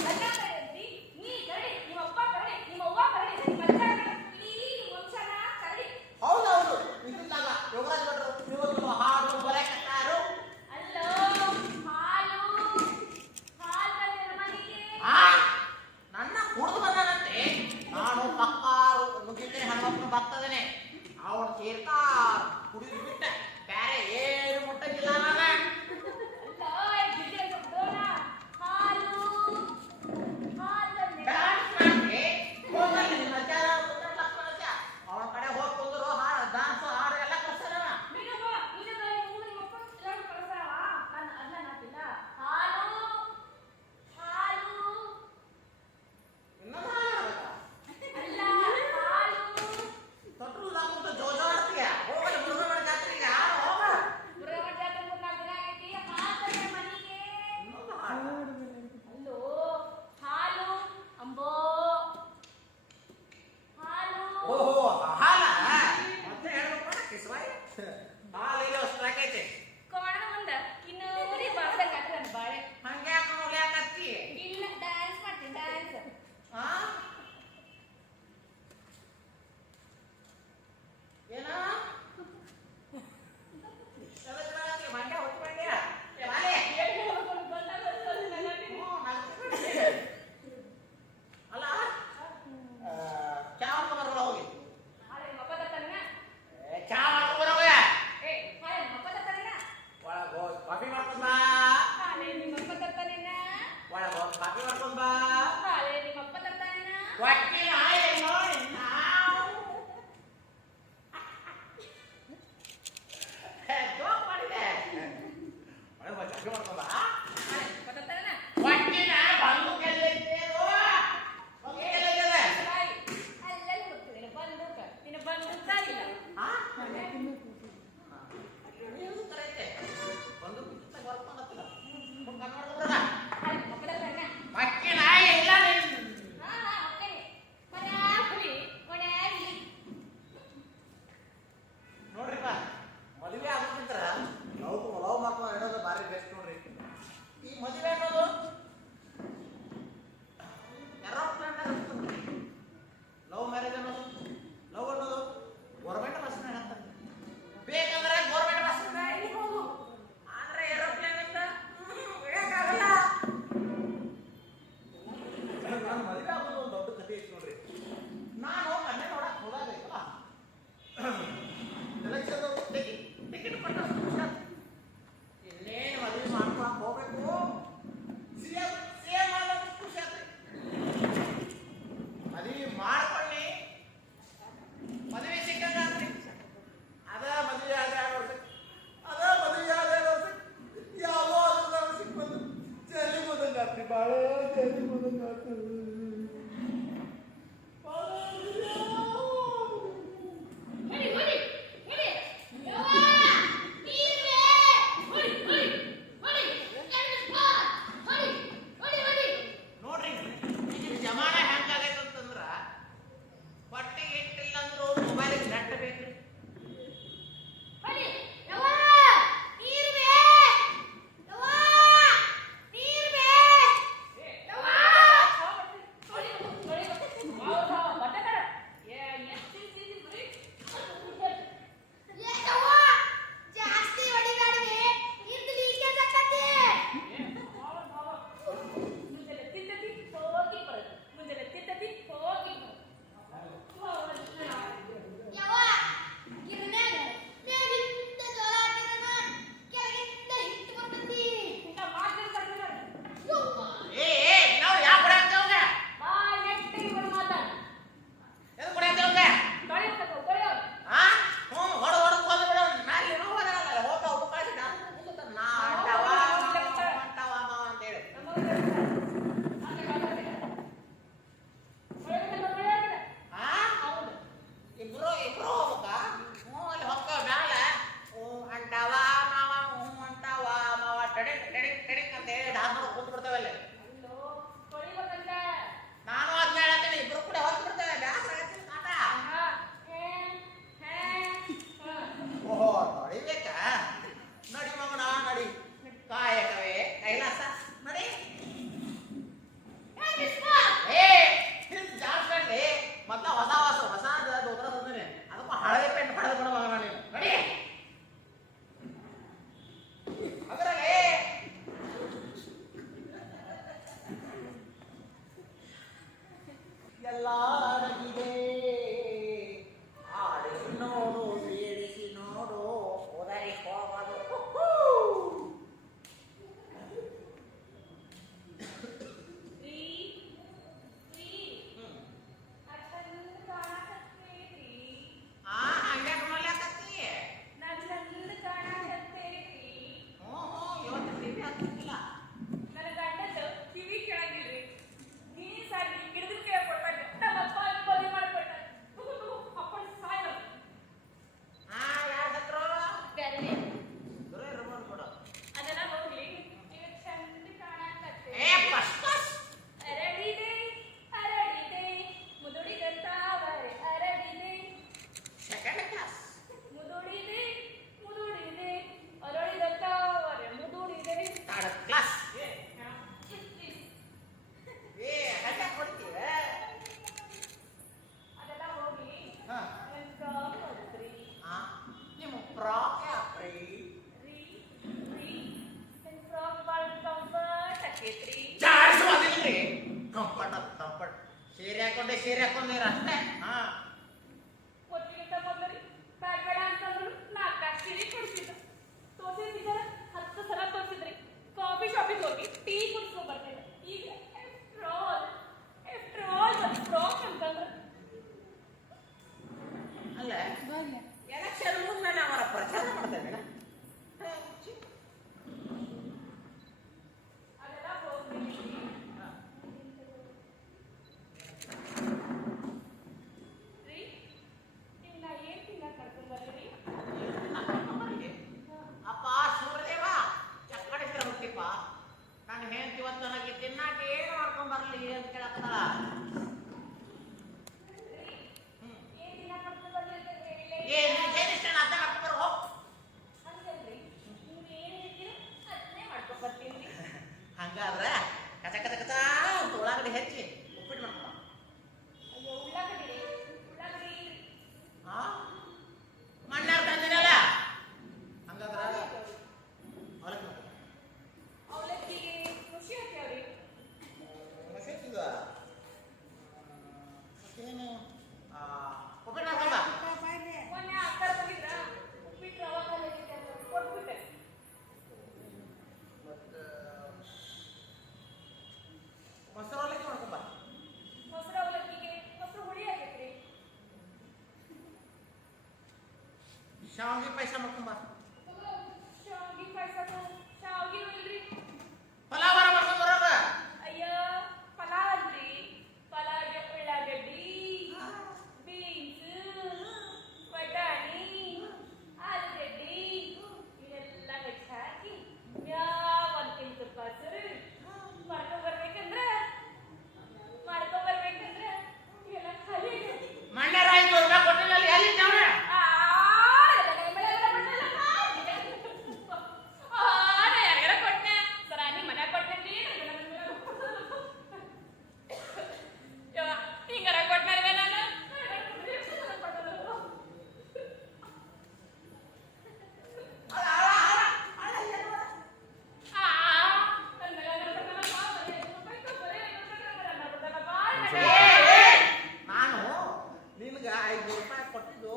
ಅಲ್ಲ ಕರೆದ್ರಿ ನೀ ಕರಡಿ ನಿಮ್ಮ ಅಪ್ಪ ಕರಡಿ ನಿಮ್ಮ ಅವ್ವ ಕರಡಿ ನಿಮ್ಮ ಅಜ್ಜ ಕರಡಿ ಇಡೀ ವಂಶನ ಕರಡಿ ಹೌದೌದು ಇದನ್ನಾಗ ಯೋಗರಾಜ್ ಭಟ್ರು ಇವತ್ತು ಹಾಡು ಬರೆಕತ್ತಾರು. ಅಲ್ಲೋ ಹಾಲು ಹಾಲ್ ಬಂದೆ ಮನೆಗೆ ಆ, ನನ್ನ ಕುಡಿದು ಬಂದಾನಂತೆ. ನಾನು ಪಕ್ಕಾರು ನುಗ್ಗಿದ್ರೆ ಹನುಮಪ್ಪನ ಭಕ್ತದನೆ. ಅವನು ಸೇರ್ತಾ ಕುಡಿದು ಬಿಟ್ಟೆ, ಬೇರೆ ಏನು ಮುಟ್ಟಂಗಿಲ್ಲ ನಾನು. ಅಲ್ಲೋ ಗಿಡ್ಡೆ ದೊಡ್ಡೋಣ ಹಾಲು ಹಾಲ್ ಬಂದೆ ಡ್ಯಾನ್ಸ್ ಮಾಡಿ ಹೋಗಲ್ಲಿ ನಿಮ್ಮ ಅಜ್ಜಾರ ಕೂತ್ರೆ ಲಕ್ಷ್ಮಣಜ್ಜ. ಅವನ ಕಡೆ ಹೋಗಿ ಕುಂದ್ರು ಹಾಡು ಡ್ಯಾನ್ಸ್ ಹಾಡು ಎಲ್ಲ ಕಲ್ಸಲ್ಲ. ನೀನಪ್ಪ ನೀನು ನಿಮ್ಮ ಅಪ್ಪ ಎಲ್ಲರೂ ಕಳ್ಸಾವ ನಾನು ಅಲ್ಲ ನಾಟಿಲ್ಲ ಹಾಲು ಹಾಲು ಇನ್ನೊಂದು ಹಾಡು ಹಾಡ್ಬೇಕಾ? ಅಲ್ಲ ಹಾಲು ತೊಟ್ರು ಕುಂತು ಜೋಜಾಡ್ತೀಯ ಒಂದೇ ಸೀರೆ ಹಾಕೊಂಡಿರ ಅಷ್ಟೇ. ಹಾ ಒಟ್ಟಿಗೆ ತಗೊಂಡ್ರಿ ಬೇಡ ಬೇಡ ಅಂತಂದ್ರು 4 ಸೀರೆ ಕೊಡ್ತಿದ್ರು. ತೋರಿಸಿದ್ರ 10 ಸಲ ತೋರಿಸಿದ್ರಿ. ಕಾಫಿ ಶಾಪಿಗೆ ಹೋಗಿ ಟೀ ಕುಡಿಸ್ಕೊ ಬರ್ತಿದ್ದೆ. ಈಗ after all ಒಂದು ಫ್ರಾಕ್ ಅಂತಂದ್ರೆ ಅಲ್ಲ ಎಲೆಕ್ಷನ್ ಮುಗಿದ್ಮೇಲೆ ಅವರ ಪ್ರಚಾರ ಮಾಡ್ತೇವೆ. ಅದೆಲ್ಲ ಹೋಗ್ಬಿಡಿ. ರೀ ನಿಮ್ನ ಏನ್ ತಿನ್ನಕ್ ಕರ್ಕೊಂಡ್ ಬರ್ರಿ? ಅಪ್ಪ ಸೂರ್ಯದೇವ ಚಕ್ಕಡಿಸ್ರ ಹುಟ್ಟಿಪ್ಪ. ನಾನು ಹೆಂಡತಿ ಇವತ್ತು ನನಗೆ ತಿನ್ನಾಕ ಏನು ಮಾಡ್ಕೊಂಡ್ ಬರ್ಲಿ ಅಂತ ಕೇಳತ್ತಲ್ಲ. ಏನ್ ತಿನ್ನಕ್ ಕರ್ಕೊಂಡ್ ಬರ್ಲಿ ಅಂತ ಹೇಳಿಲ್ಲ. ಏನಿಷ್ಟ ಅರ್ಥ ಮಾಡ್ಕೊಂಡ್ ಬರೋ. ಹಂಗಲ್ರಿ, ನೀವ್ ಏನ್ ಹೇಳ್ತೀರೋ ಅದನ್ನೇ ಮಾಡ್ಕೊಂಡ್ ಬರ್ತೀನಿ. ಹಂಗಾದ್ರೆ ಕಚ ಕಚ ಕಚ ಅಂತ ಉಳ್ಳಾಗಡ್ಡಿ ಹೆಚ್ಚಿ ಉಪ್ಪಿಟ್ಟು ಮಾಡ್ಕೊಂಡ. ಅಯ್ಯೋ ಉಳ್ಳಾಗಡ್ಡಿ ಇಲ್ರಿ. ಹಾ ಮಣ್ಣಾರ್ ತಂದಿನಲ್ಲ ಹಂಗಾದ್ರ ಹೊಲಕ್ಕೆ ಮಾಡ್ಕೊಂಡ. ಅವಲಕ್ಕಿಗೆ ಖುಷಿ ಆಗ್ತಾವ್ರಿ. ಮತ್ತೇನು ಉಪ್ಪಿಟ್ಟು ಮಾಡ್ಕೊಂಡ. ಮೊನ್ನೆ ಅಕ್ಕಾರ ಬಂದಿದ್ರ ಉಪ್ಪಿಟ್ಟು ರವಾ ಕಾಲೇಜಿಗೆ ಅಂತ ಕೊಟ್ಬಿಟ್ಟೆ. ಮತ್ತೆ ಮೊಸರು ಅವಲಕ್ಕಿ ಮಾಡ್ಕೊಂಬ. ಮೊಸರು ಅವಲಕ್ಕಿಗೆ ಮೊಸರು ಹುಳಿ ಆಗೈತ್ರಿ. ಶಾವಿಗೆ ಪಾಯಸ ಮಾಡ್ಕೊಂಬ. ಶಾವ್ಗಿ ಪಾಯ್ಸದು ಶಾವ್ಗಿನೂ ಇಲ್ರಿ. ಪಲಾವರ ಮಾಡ್ಕೊಂಡ್ ಬರೋದ. ಅಯ್ಯೋ ಪಲಾವ್ ಅಲ್ರಿ. ಪಲಾವ್ಗೆ ಉಳ್ಳಾಗಡ್ಡಿ, ಬೀನ್ಸ್, ಬಟಾಣಿ, ಆಲೂಗಡ್ಡಿ ಇದೆಲ್ಲ ಹೆಚ್ಚು ಹಾಕಿ ಮ್ಯಾವ್ ಅಂತಿನ ತುಪ್ಪ ಸುರಿ ಮಾಡ್ಕೊಂಡ್ಬರ್ಬೇಕಂದ್ರೆ ಇವೆಲ್ಲ ಖಾಲಿ ಆಗೈತಿ. ಮಣ್ಣಾರ 500 ರೂಪಾಯಿ ಕೊಟ್ಟಿನಲ್ಲಿ ಎಲ್ಲಿ ತವಣ. ಯಾರ್ಯಾರ ಕೊಟ್ಟೆ ಸರ ನಿಮ್ಮ ಮನ್ಯಾಗ ಕೊಟ್ಟೇನ್ರಿ. ಹಿಂಗಾರ ಕೊಟ್ಟನಲ್ವೇ ನಾನು. ನಾನು ನಿನ್ಗೆ 500 ರೂಪಾಯಿ ಕೊಟ್ಟಿದ್ದು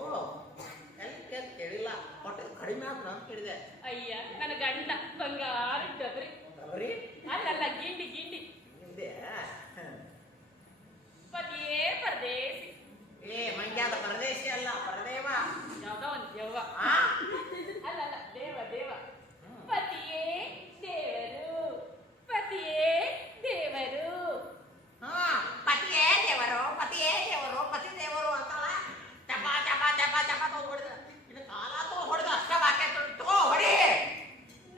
ಎಲ್ಲಿ ಕೇಳಿಲ್ಲ. ಕೊಟ್ಟಿದ್ದು ಕಡಿಮೆ ಆದ್ರು ಅಂತ ಕೇಳಿದೆ. ಅಯ್ಯ ನನ್ನ ಗಂಡ ಬಂಗಾರ ಇಟ್ಟದ್ರಿ. ಬರೀ ಅಲ್ಲಲ್ಲ ಗಿಂಡಿ ನಿಂದೆ ಪತಿಯೇ ಪರದೇಸಿ. ಮಂಡ್ಯದ ಪರದೇಶಿ ಅಲ್ಲ ಪರದೇವ. ಯಾವ್ದೋ ಒಂದ್ ದೆವ್ವ. ಆ? ಅಲ್ಲಲ್ಲ ದೇವ ಪತಿಯೇ ದೇವರು. ಪತಿಯೇ ದೇವರು. ಹಾ ಪತಿಯೇ ದೇವರು ಪತಿ ದೇವರು ಅಂತಲ್ಲ. ಚಪ ಚಪ ಚಪ ಚಪ ತಗೊಂಡು ಹೊಡೆದ. ಇದು ಕಾಲ ತಗೊಂಡು ಹೊಡೆದ ಅಷ್ಟ ಬಾಕಿ ತಗೋ ಹೊಡಿ.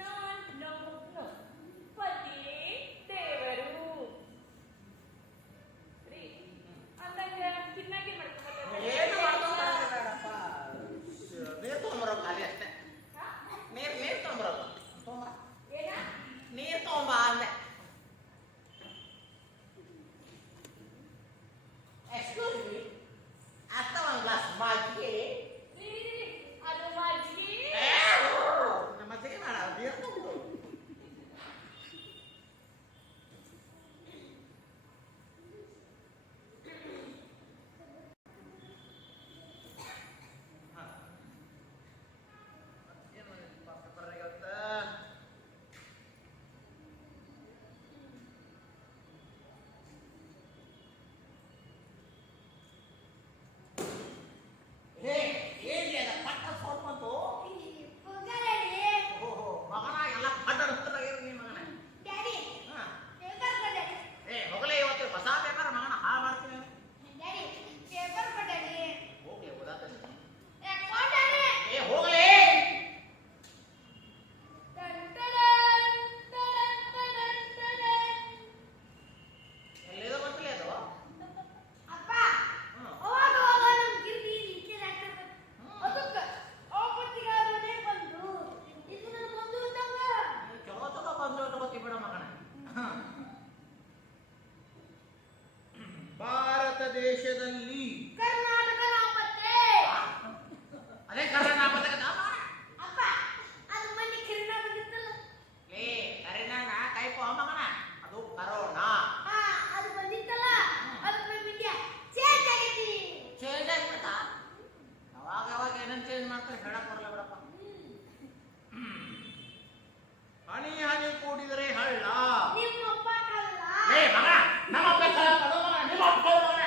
ನೋ ಪತಿಯೇ ದೇವರು. ಏನಂತ ಹೇಳಕ್ ಬರಲ್ಲ ಬಿಡಪ್ಪ. ಹನಿ ಹನಿ ಕೂಡಿದರೆ ಹಳ್ಳ. ನಿಮ್ಮಪ್ಪ ಕಳ್ಳ. ಏ ಮಗ, ನಮ್ಮಪ್ಪ ಕಳ್ಳ ಕಣೋ ಮಗ, ನಿಮ್ಮಪ್ಪ ಕಳ್ಳ ಮಗ.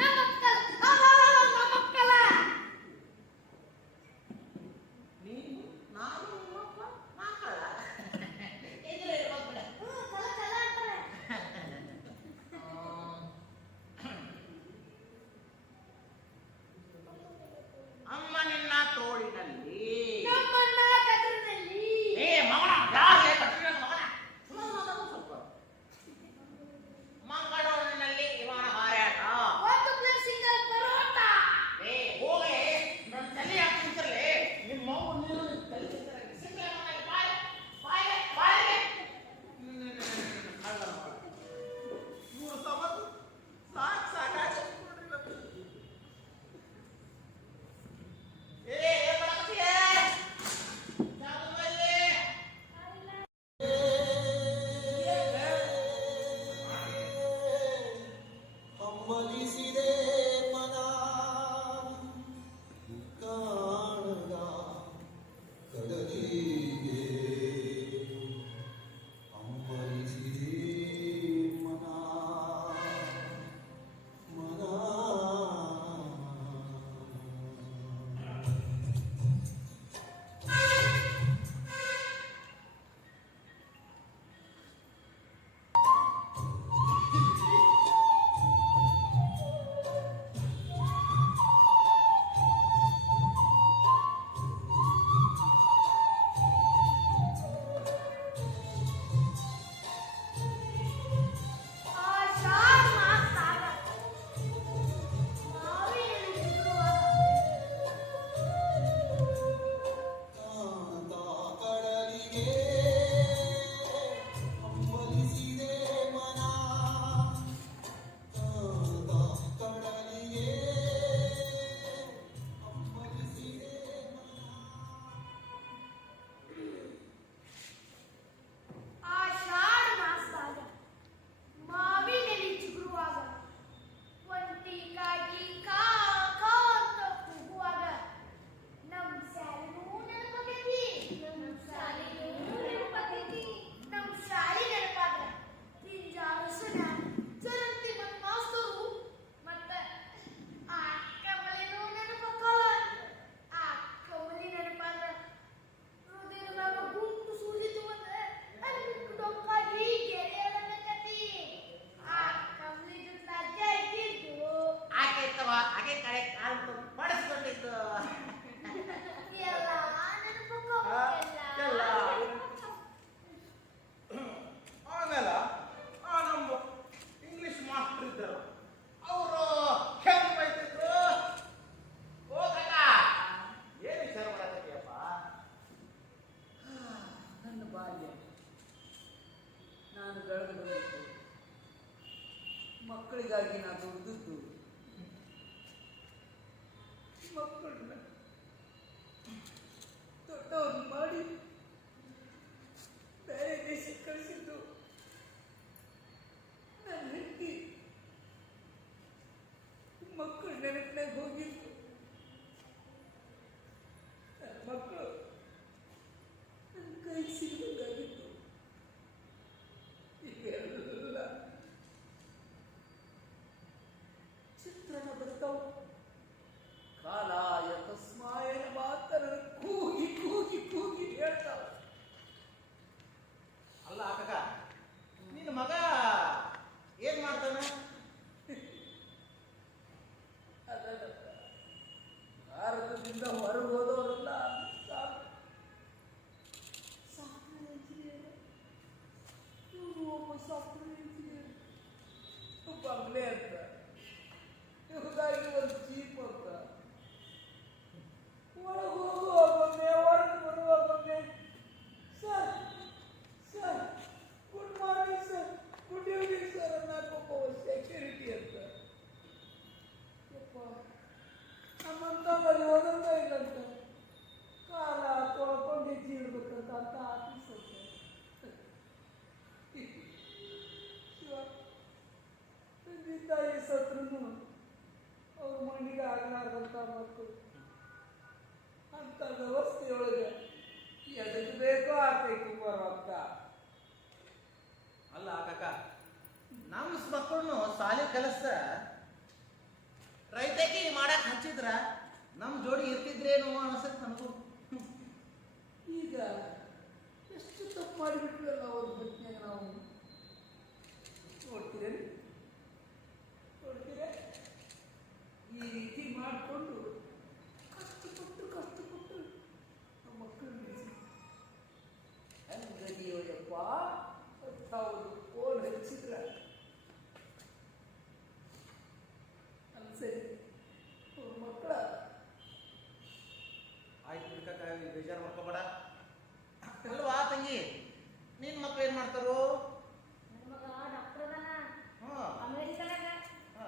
ನಮ್ಮಪ್ಪ ಕಳ್ಳ. ನೀನು ನಾನು ನಿಮ್ಮಪ್ಪ ನಾ ಕಳ್ಳ. ಎದುರು ಇರ್ಬೋದು ಬಿಡ. ಕಳ್ಳ ಕಳ್ಳ ಅಂತಾರೆ. ಅಮ್ಮ ನಿನ್ನ ತೋಳಿನಲ್ಲಿ. ನಮ್ಮಣ್ಣ ಕಟರ್ನಲ್ಲಿ. ಏ ಮಗನ, ಯಾರೇ ಕಟ್ಟಿರೋ ಮಗನ? ಸ್ವಲ್ಪ ಮಂಗಳೂರಿನಲ್ಲಿ ವಿಮಾನ ಹಾರಾಟ. ಒಂದು ಪ್ಲೇಟ್ ಸಿಂಗಲ್ ಪರೋಟ. ಏ ಹೋಗಿ ನನ್ನ ತಲೆ ಹಾಕ್ತಿರ್ಲಿ. ನಿಮ್ಮ ಮಗು ನೀರು ತಲೆ ಸಿಂಗಲ್ ಬಾಯ್ ಬಾಯ್ ಬಾಯ್. ಇವ್ರು ಸಮತ್ತು ಸಾಕಾಗಿ ಏ ಮಾಡಕತ್ತೀಯ? ಚಾಲು ಮಾಡಿ. ಹಮ್ಮಲಿಸಿದೆ ಮನ ಕಾಣದ ಕಡಲಿಗೆ ಹಮ್ಮಲಿಸಿದೆ ಮನ ಮನ ಆಷಾಢ ಮಾಸಾಗ ಮಾವಿನ ಕಾಣದ ಕಡಲಿಗೆ ಹಮ್ಮಲಿಸಿದೆ ಮನ ಕಾಣದ ಕಡಲಿಗೆ ಹಮ್ಮಲಿಸಿದೆ ಆಷಾಢ ಮಾಸಾಗ ಮಾವಿನೆಲೆ ಚಿಗುರುವಾಗ ಒಂಟಿಗಾಗಿ ಕಾ ಕಾ ಅಂತ ಕೂಗುವಾಗ ನಮ್ ಶಾಲೆನೂ ನೆನಪಾಗೈತಿ. ನಮ್ ಶಾಲೆ ನೆನಪಾದ್ರ ಪಿಂಜಾರಸನ ಚರಂತಿ ಮತ್ ಮಾಸ್ತರು ಮತ್ತ ಆ ಕಮಲಿನೂ ನೆನಪಾಕವ. ಆ ಕಮಲಿ ನೆನಪಾದ್ರ ಹೃದಯದಾಗ ಗುಂಟು ಸೂಜಿತು ಮತ್ತೆ ಅಲ್ಲಿ ಡೊಂಕಾಗಿ ಗೆರೆಯಲಕತ್ತಿ. ಆ ಕಮಲಿ ಜೊತೆ ಅಜ್ಜ ಇದ್ದಿದ್ದು ಆಕೆ ಇತ್ತವ, ಆಕೆ ಕಡೆ ಕಾಲು ಪಡಿಸ್ಕೊಂಡಿದ್ದು. ಎಲ್ಲ ನೆನಪಾಕವ. ಎಲ್ಲ. ಆಮೇಲೆ ನಮ್ಮ ಇಂಗ್ಲಿಷ್ ಮಾಸ್ಟರ್ ಇದ್ದರು. ಅವರು ಹೆಂಗ್ ಬೈತಿದ್ರು? ಓ ಕಕ್ಕ, ಏನು ವಿಚಾರ ಮಾಡಕತ್ತೀಯಪ್ಪ? ನನ್ನ ಬಾಲ್ಯ ನಾನು ಬೆಳೆದು ಬಂದಿದ್ದು ಮಕ್ಕಳಿಗಾಗಿ ನಾನು ದುಡಿದದ್ದು ಮಕ್ಕಳನ್ನ ದೊಡ್ಡವ್ರನ್ನ ಮಾಡಿ ಬೇರೆ ದೇಶಕ್ಕೆ ಕಳಿಸಿದ್ದು ನನ್ನ ಹೆಂಡತಿ ಮಕ್ಕಳು ನೆನಪಿನಾಗ ಹೋಗಿದ್ದು ನನ್ನ ಮಕ್ಕಳು ನನ್ನ ಕೈ ಸಿಗಬೇಕಾಗಿತ್ತು. ಈಗೆಲ್ಲ ಚಿತ್ರಣ ಬರ್ತಾವ. ಕಾಲಾಯ ತಸ್ಮಾಯನ ಮಾತರ ಕೂಗಿ ಕೂಗಿ ಕೂಗಿ ಹೇಳ್ತಾವ. ಅಲ್ಲ ಕಕ್ಕ, ನಿನ್ನ ಮಗ ಏನ್ ಮಾಡ್ತಾನೆ? ಅದಲ್ಲ ಭಾರತದಿಂದ ಹೊರಗೆ ಹೋದವರೆಲ್ಲ ಸಾಫ್ಟ್ವೇರ್ ಇಂಜಿನಿಯರ್. ಇವರು ಒಬ್ಬ ಸಾಫ್ಟ್ವೇರ್ ಇಂಜಿನಿಯರ್, ಬಂಗ್ಲೆ ಅಂತ, ಇವ್ರಿಗಾಗಿ ಒಂದು ಜೀಪ್ ಅಂತ. ಒಳಗೆ ಹೋಗುವ ಬಂದೆ, ಹೊರಗೆ ಬರುವ ಬಂದೆ. Sir sir good morning sir, good evening sir ಅನ್ನೋಕೊಬ್ಬ ಸೆಕ್ಯೂರಿಟಿ ಅಂತ. ಯಪ್ಪ, ನಮ್ಮಂತಲ್ಲಿ ಓದಂಗ ಇಲ್ಲಂತ. ಕಾಲ ತೊಳ್ಕೊಂಡು ಹೆಜ್ಜೆ ಇಡ್ಬೇಕಂತ ಅಂತ ಆಫೀಸ್ ಅಂತ. ಶಿವ, ತಂದೆ ತಾಯಿ ಸತ್ರು ಅವ್ರ ಮಣ್ಣಿಗೆ ಆಗಲಾರ್ದಂಥ ಮಕ್ಕಳು ಅಂತ ವ್ಯವಸ್ಥೆಯೊಳಗೆ ಎದಕ್ಕೆ ಬೇಕೋ ಆಗ್ತೈತಿ ರೊಕ್ಕ. ಅಲ್ಲ ಕಾಕ, ನಮ್ಮ ಮಕ್ಕಳನ್ನು ಸಾಲಿ ಕಲಿಸ್ತ ರೈತಕಿ ಮಾಡಕ್ ಹಚ್ಚಿದ್ರ ನಮ್ಮ ಜೋಡಿ ಇರ್ತಿದ್ರೇನು ಅನ್ಸತ್ ನನಗೂ. ಈಗ ಎಷ್ಟು ತಪ್ಪು ಮಾಡಿಬಿಟ್ವಲ್ಲ ಅವ್ರ ಬದುಕಿನಾಗ ನಾವು. ನೋಡ್ತೀರೇನು ನೋಡ್ತೀರ ಈ ರೀತಿ ಮಾಡಿಕೊಂಡು ಕಷ್ಟಪಟ್ಟು ನಮ್ಮ ಮಕ್ಕಳು ಹಂಗದಿಯೋಯಪ್ಪ. ಹೌದು, ಫೋನ್ ಹಚ್ಚಿದ್ರ ಅಲ್ಲಿ ಸರಿ ಅವ್ರ ಮಕ್ಕಳ ಆಯ್ತು ಬಿಡಿ ಕಾಕ, ಬೇಜಾರು ಮಾಡ್ಕೋಬೇಡ. ಅಲ್ವಾ ತಂಗಿ, ನಿನ್ ಮಕ್ಳು ಏನ್ ಮಾಡ್ತಾರೋ? ನನ್ನ ಮಗ ಡಾಕ್ಟರ್ ಅದಾನ ಹಾ ಅಮೆರಿಕದಾಗ. ಹಾ.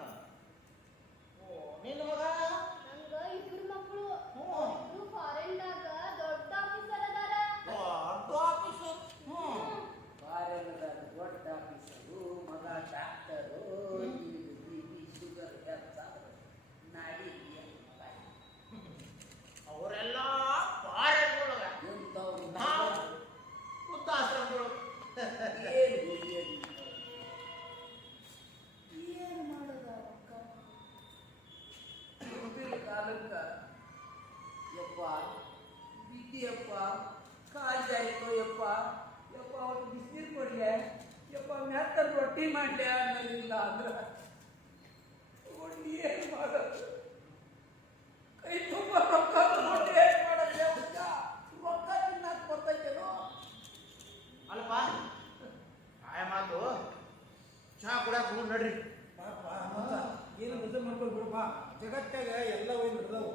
ಓ, ನಿನ್ನ ಮಗ? ನಂಗ ಇಬ್ರು ಮಕ್ಕಳು. ಹ್ಮ್. ಇಬ್ರು ಫಾರಿನ್ದಾಗ ದೊಡ್ಡ ಆಫೀಸರ್ ಅದಾರ. ದೊಡ್ಡ ಆಫೀಸರ್. ಬಾರೆಲ್ಲದ ದೊಡ್ಡ ಆಫೀಸರು, ಮಗ ಡಾಕ್ಟರು, ಶುಗರ್ ನಾಡಿ ಅವರೆಲ್ಲ ಪಾರೆಗಳೊಳಗ ಎಂಥವ್ರು ನಾವು ವೃದ್ಧಾಶ್ರಮದೊಳಗ. ಏನು ಮಾಡೋದ ಅಕ್ಕ? ಮುಂದಿನ ಕಾಲಕ್ಕ ಯಪ್ಪ ಬಿಟ್ಟಿಯಪ್ಪ, ಕಾಲ್ ಜಾಯ್ಕೋ ಯಪ್ಪ, ಯಪ್ಪ ಅವ್ರು ಬಿಸಿನೀರು ಕೊಡ್ಲೆ, ಯಪ್ಪ ಮೆತ್ತ ರೊಟ್ಟಿ ಮಾಡ್ಲೆ ಅನ್ನೋದಿಲ್ಲ ಅಂದ್ರೆ ಏನು ಮಾಡೋದು? ಕೈ ತುಂಬ ರೊಕ್ಕ ತಗೊಂಡು ಏನು ಮಾಡೋದು? ರೊಕ್ಕ ತಿನ್ನಕ್ ಬರ್ತೈತೇನೋ? ಅಲ್ಪ ಆಯ ಮಾತು ಚಹಾ ಕುಡಿಯಾಕ ಹೋಗ್ ನಡ್ರಿ. ಪಾಪ ಮತ್ತ ಏನು ಬದಲು ಮಾಡ್ಕೊಂಡು ಬಿಡಪ್ಪ. ಜಗತ್ತಾಗ ಎಲ್ಲ ಹೋಗಿ ನಡೆದವು.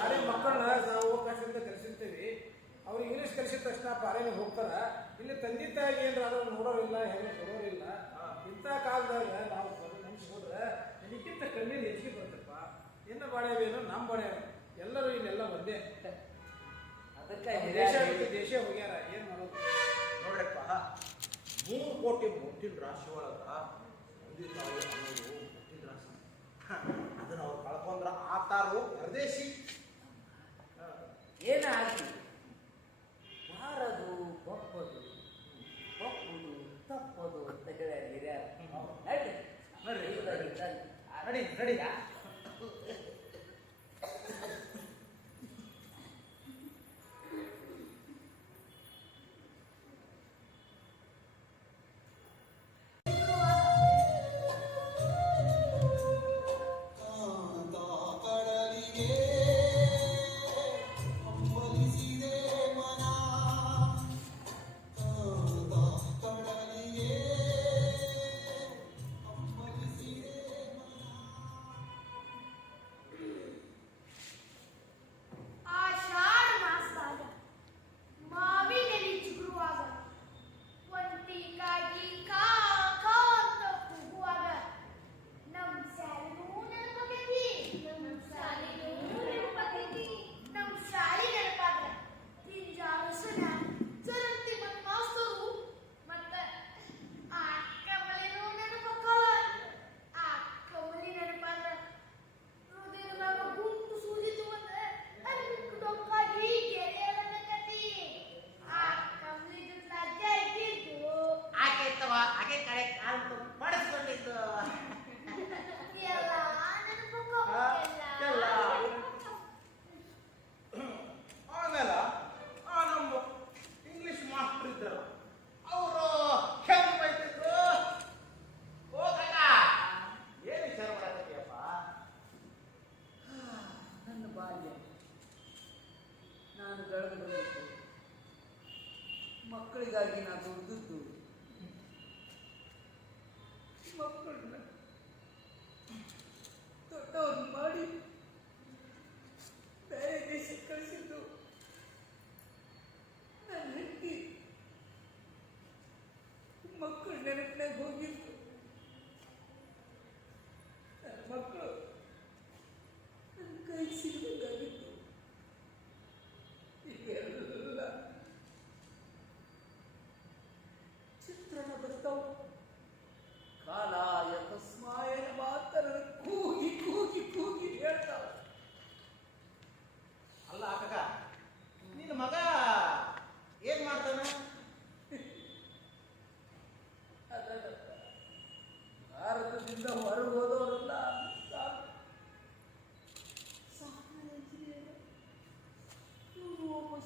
ನಾಳೆ ಮಕ್ಕಳನ್ನ ನಾವು ಅವಕಾಶದಿಂದ ಕಲಿಸಿರ್ತೀವಿ. ಅವ್ರು ಇಂಗ್ಲೀಷ್ ಕಲಿಸಿದ ತಕ್ಷಣ ಪಾರೇನಿಗೆ ಹೋಗ್ತಾರ. ಇಲ್ಲಿ ತಂದೆ ತಾಯಿಗೆ ಏನಾದ್ರು ನೋಡೋರಿಲ್ಲ, ಹೆಂಗೆ ಕೊಡೋರಿಲ್ಲ. ಇಂಥ ಕಾಲದಾಗ ನಾವು ನೆನೆಸ್ಕೊಂಡ್ರೆ ಇದಕ್ಕಿಂತ ಕಣ್ಣೀರು ಹೆಚ್ಚಿಗೆ ಬರ್ತಪ್ಪ. ಏನ ಬಾಳ್ಯಾವೇನೋ ನಮ್ಮ ಬಾಳ್ಯಾವ ಎಲ್ಲರೂ ಇಲ್ಲೆಲ್ಲ ಒಂದೇ. ಅದಕ್ಕೆ ದೇಶ ಬಿಟ್ಟು ದೇಶ ಹೋಗ್ಯಾರ, ಏನ್ ಮಾಡೋದು? ನೋಡ್ರಪ್ಪ, 3 ಕೋಟಿ ಮುಟ್ಟಿನ ರಾಶಿ ಒಳಗ ತಂದೆ ತಾಯಿ ಅನ್ನೋದು ಮುಟ್ಟಿನ ರಾಶಿ. ಅದನ್ನ ಅವ್ರು ಕಳ್ಕೊಂಡ್ರ ಆತಾರು ಪರದೇಶಿ. ಏನಾಗಿ ಬಾರದು ಬಪ್ಪದು ಬಪ್ಪುದು ತಪ್ಪದು ಅಂತ ಹೇಳ್ಯಾರ ಹಿರಿಯರು. ನಡ್ರಿ ನಡ್ರಿ ನಡಿ ನಡಿ. ಆಷಾಢ ಮಾಸದಾಗ ಮಾವಿನೆಲೆ ಚಿಗುರುವಾಗ ಒಂಟಿಗಾಗಿ ಕಾ ಕಾ ಅಂತ ಕೂಗುವಾಗ ನಮ್ ಶಾಲೆನೂ ನೆನಪಾಕೈತಿ. ನಮ್ ಶಾಲಿ ನೆನಪಾದ್ರ ಪಿಂಜಾರಸನ ಜರಂತಿ ಮತ್ ಮಾಸ್ತರು ಮತ್ತ ಆ ಕಮಲಿನೂ ನೆನಪಾಕವ. ಆ ಕಮಲಿ ನೆನಪಾದ್ರ ಹೃದಯದಾಗ ಗುಂಟು ಸೂಜಿತು ಒಂದ ಡೊಕ್ಕಾಗಿ ಗೆರೆಯಲಕತ್ತಿ. ಆ ಕಮಲಿ ಜೊತೆ ಅಜ್ಜ ಇದ್ದಿದ್ದು ಆಕೆ ಇತ್ತವ, ಆಕೆ ಕಡೆ ಕಾಲು ಪಡಿಸ್ಕೊಂಡಿದ್ದು. ಎಲ್ಲ ನೆನಪಕ್ಕವ. ಎಲ್ಲ. ಆಮೇಲೆ ನಮ್ಮ ಇಂಗ್ಲಿಷ್ ಮಾಸ್ಟರ್ ಇದ್ದರು, ಅವರು ಹೆಂಗ್ ಬೈತಿದ್ರು. ಓ ಕಾಕ, ಏನ್ ವಿಚಾರ ಮಾಡಕತ್ತೀಯಪ್ಪ? ನನ್ನ ಬಾಲ್ಯ ನಾನು ಬೆಳೆದು ಬಂದಿದ್ದು ಮಕ್ಕಳಿಗಾಗಿ ನಾನು ದುಡಿದದ್ದು. ಮಕ್ಕಳನ್ನ ದೊಡ್ಡವ್ರು ಮಾಡಿ ಬೇರೆ ದೇಶಕ್ಕೆ ಕಳಿಸಿದ್ದು ನನ್ನ ಹೆಂಡತಿ. ಮಕ್ಕಳು ನೆನಪಿನಾಗ ಹೋಗಿದ್ದು ನನ್ನ ಮಕ್ಕಳು ನನ್ನ ಕೈ ಸಿಗಬೇಕಾಗಿತ್ತು. ಈಗೆಲ್ಲ ಚಿತ್ರಣ ಬರ್ತಾವ. ಕಾಲ ಯಥ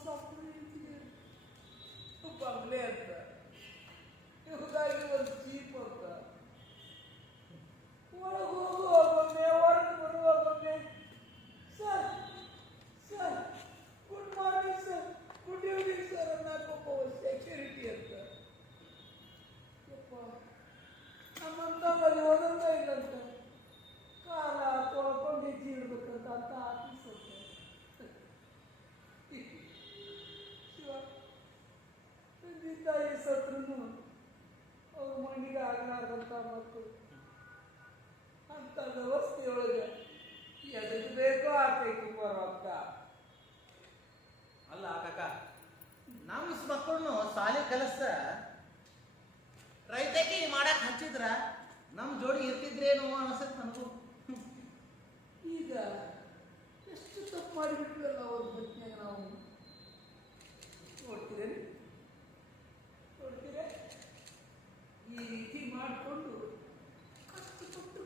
ಸಾಫ್ಟ್ವೇರ್ ಇಂಜಿನಿಯರ್, ಬಂಗ್ಲೆ ಅಂತ, ಇವ್ರಿಗಾಗಿ ಒಂದು ಜೀಪ್ ಅಂತ. ಒಳಗೆ ಹೋಗುವಾಗೊಮ್ಮೆ ಹೊರಗೆ ಬರುವಾಗೊಮ್ಮೆ sir sir good morning sir, good evening sir ಅನ್ನೋಕೊಬ್ಬ ಸೆಕ್ಯೂರಿಟಿ ಅಂತ. ಯಪ್ಪ, ನಮ್ಮಂತವಲ್ಲಿ ಓದೋದ ಇಲ್ಲಂತ, ಕಾಲ ತೊಳ್ಕೊಂಡು ಹೆಜ್ಜೆ ಇಡ್ಬೇಕಂತ ಅಂತ ಆಫೀಸ್ ಅಂತ. ಶಿವ, ತಂದೆ ತಾಯಿ ಸತ್ರು ಅವ್ರ ಮಣ್ಣಿಗೆ ಆಗಲಾರ್ದಂಥ ಮಕ್ಕಳು ಅಂತ ವ್ಯವಸ್ಥೆಯೊಳಗೆ ಎದಕ್ಕೆ ಬೇಕೋ ಆಗ್ಬೇಕು ಬರೋಕ್ಕ. ಅಲ್ಲ ಕಾಕ, ನಮ್ಮ ಮಕ್ಕಳನ್ನು ಶಾಲೆ ಕಲಿಸ ರೈತಕಿ ಮಾಡಕ್ ಹಚ್ಚಿದ್ರ ನಮ್ಮ ಜೋಡಿ ಇರ್ತಿದ್ರೇನು ಅನ್ಸತ್ ನನಗೂ. ಈಗ ಎಷ್ಟು ತಪ್ಪು ಮಾಡಿಬಿಟ್ವಲ್ಲ ಅವ್ರ ಹೊತ್ತಿನಾಗ ನಾವು. ನೋಡ್ತೀರೇನು, ನೋಡ್ತೀರ ಈ ರೀತಿ ಮಾಡಿಕೊಂಡು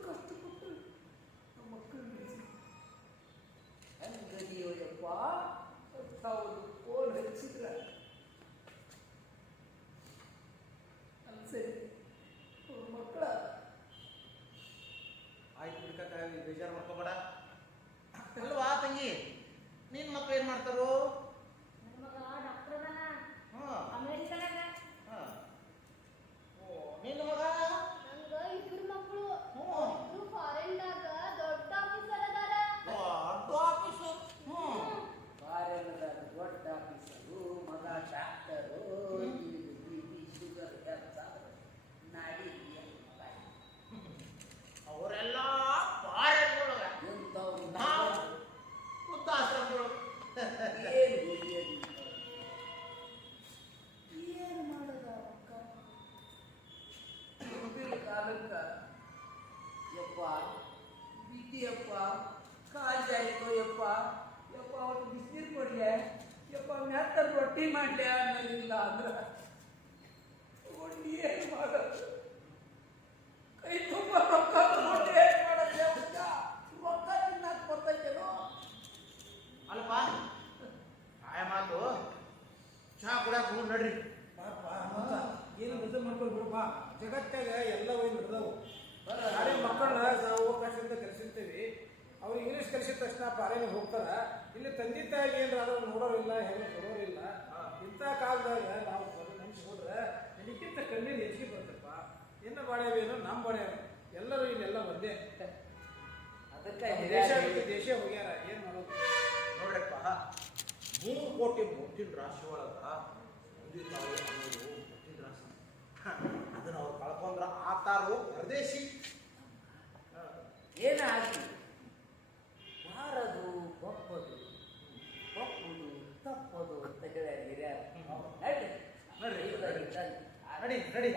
ಕಷ್ಟಪಟ್ಟು ನಮ್ಮ ಮಕ್ಕಳು ಬೆಳೆಸಿ ಹೆಂಗದಿಯೋಯಪ್ಪ ತಾವು ಫೋನ್ ಹಚ್ಚಿದ್ರ ಅನ್ಸರಿ ಅವ್ರ ಮಕ್ಕಳ. ಆಯ್ತು ಬಿಡ್ಕಾಕ, ಬೇಜಾರು ಮಾಡ್ಕೋಬೇಡ. ಅಲ್ವಾ ತಂಗಿ, ನಿನ್ ಮಕ್ಳು ಏನ್ ಮಾಡ್ತಾರೋ? ನನ್ನ ಮಗ ಡಾಕ್ಟರ್ ಅದಾನ ಹಾ ಅಮೆರಿಕದಾಗ. ಹಾ. ಓ, ನಿನ್ನ ಮಗ? ನಂಗ ಇಬ್ರು ಮಕ್ಕಳು, ಹ್ಞೂ. ಇಬ್ರು ಫಾರಿನ್ದಾಗ ದೊಡ್ಡ ಆಫೀಸರ್ ಅದಾರ. ದೊಡ್ಡ ಆಫೀಸರ್. ಕಾರ್ಯಾಲಯದಾಗ ದೊಡ್ಡ ಆಫೀಸರು, ಮಗ ಡಾಕ್ಟರು, ಬಿ.ಪಿ ಶುಗರ್ ನಾಡಿ ಅವರೆಲ್ಲ ಪಾರೆಗಳೊಳಗ ಎಂಥವ್ರು ನಾವು ವೃದ್ಧಾಶ್ರಮದೊಳಗ. ಏನು ಮಾಡೋದ ಅಕ್ಕ? ಮುಂದಿನ ಕಾಲಕ್ಕ ಯಪ್ಪ ಬಿದ್ದಿಯಪ್ಪ, ಕಾಜಾಯ್ತು ಯಪ್ಪ, ಯಪ್ಪ ಅವ್ರು ಬಿಸಿನೀರು ಕೊಡ್ಲೆ, ಯಪ್ಪ ಮೆತ್ತಲ್ಲಿ ರೊಟ್ಟಿ ಮಾಡ್ಲೆ ಅನ್ನೋದಿಲ್ಲ ಅಂದ್ರೆ ಏನು ಮಾಡೋದು? ಕೈ ತುಂಬ ರೊಕ್ಕ ತಗೊಂಡು ಏನು ಮಾಡೋದು? ರೊಕ್ಕ ತಿನ್ನಕ್ಕೆ ಬರ್ತೈತೇನೋ? ಅಲ್ಪ ಆಯ ಮಾತು ಚಹಾ ಕುಡಿಯಾಕ ಹೋಗಿ ನಡ್ರಿ. ಪಾಪ ಮತ್ತ ಏನು ಗದ್ದಲ ಮಾಡ್ಕೊಂಡು ಬಿಡಪ್ಪ. ಜಗತ್ತಾಗ ಎಲ್ಲ ಒಯ್ದು ನಡೆದವು. ನಾಳೆ ಮಕ್ಕಳನ್ನ ನಾವು ಅವಕಾಶದಿಂದ ಕಲಿಸಿರ್ತೀವಿ. ಅವ್ರು ಇಂಗ್ಲೀಷ್ ಕಲಿಸಿದ ತಕ್ಷಣ ಪಾರೇನಿಗೆ ಹೋಗ್ತಾರ. ಇಲ್ಲಿ ತಂದೆ ತಾಯಿಗೆ ಏನಾರ ಆದ್ರೂ ನೋಡೋರಿಲ್ಲ, ಹೆಣ್ಣು ಕೊಡೋರಿಲ್ಲ. ಇಂಥ ಕಾಲದಾಗ ನಾವು ನೆನ್ಸ್ಕೊಂಡ್ರೆ ಇದಕ್ಕಿಂತ ಕಣ್ಣೀರು ಹೆಚ್ಚಿಗೆ ಬರ್ತಪ್ಪ. ಏನು ಬಾಳ್ಯಾವೇನೋ ನಮ್ಮ ಬಾಳ್ಯಾವ, ಎಲ್ಲರೂ ಇಲ್ಲೆಲ್ಲ ಒಂದೇ. ಅದಕ್ಕೆ ದೇಶ ಬಿಟ್ಟು ದೇಶ ಹೋಗ್ಯಾರ, ಏನು ಮಾಡೋದು? ನೋಡ್ರಪ್ಪ, 3 ಕೋಟಿ ಮುತ್ತಿನ ರಾಶಿ ಒಳಗ ತಂದೆ ತಾಯಿ ಅನ್ನೋದು ಮುತ್ತಿನ ರಾಶಿ. ಅದನ್ನ ಅವ್ರು ಕಳ್ಕೊಂಡ್ರ ಆತಾರು ಪರದೇಶಿ. ಏನಾಗಿ ಮಾರದು ಬಪ್ಪದು ಬಪ್ಪುದು ತಪ್ಪದು ಅಂತ ಹೇಳ್ಯಾರ ಹಿರಿಯರು. ನಡ್ರಿ ನಡ್ರಿ, ನಡ್ರಿ ನಡಿ ನಡಿ.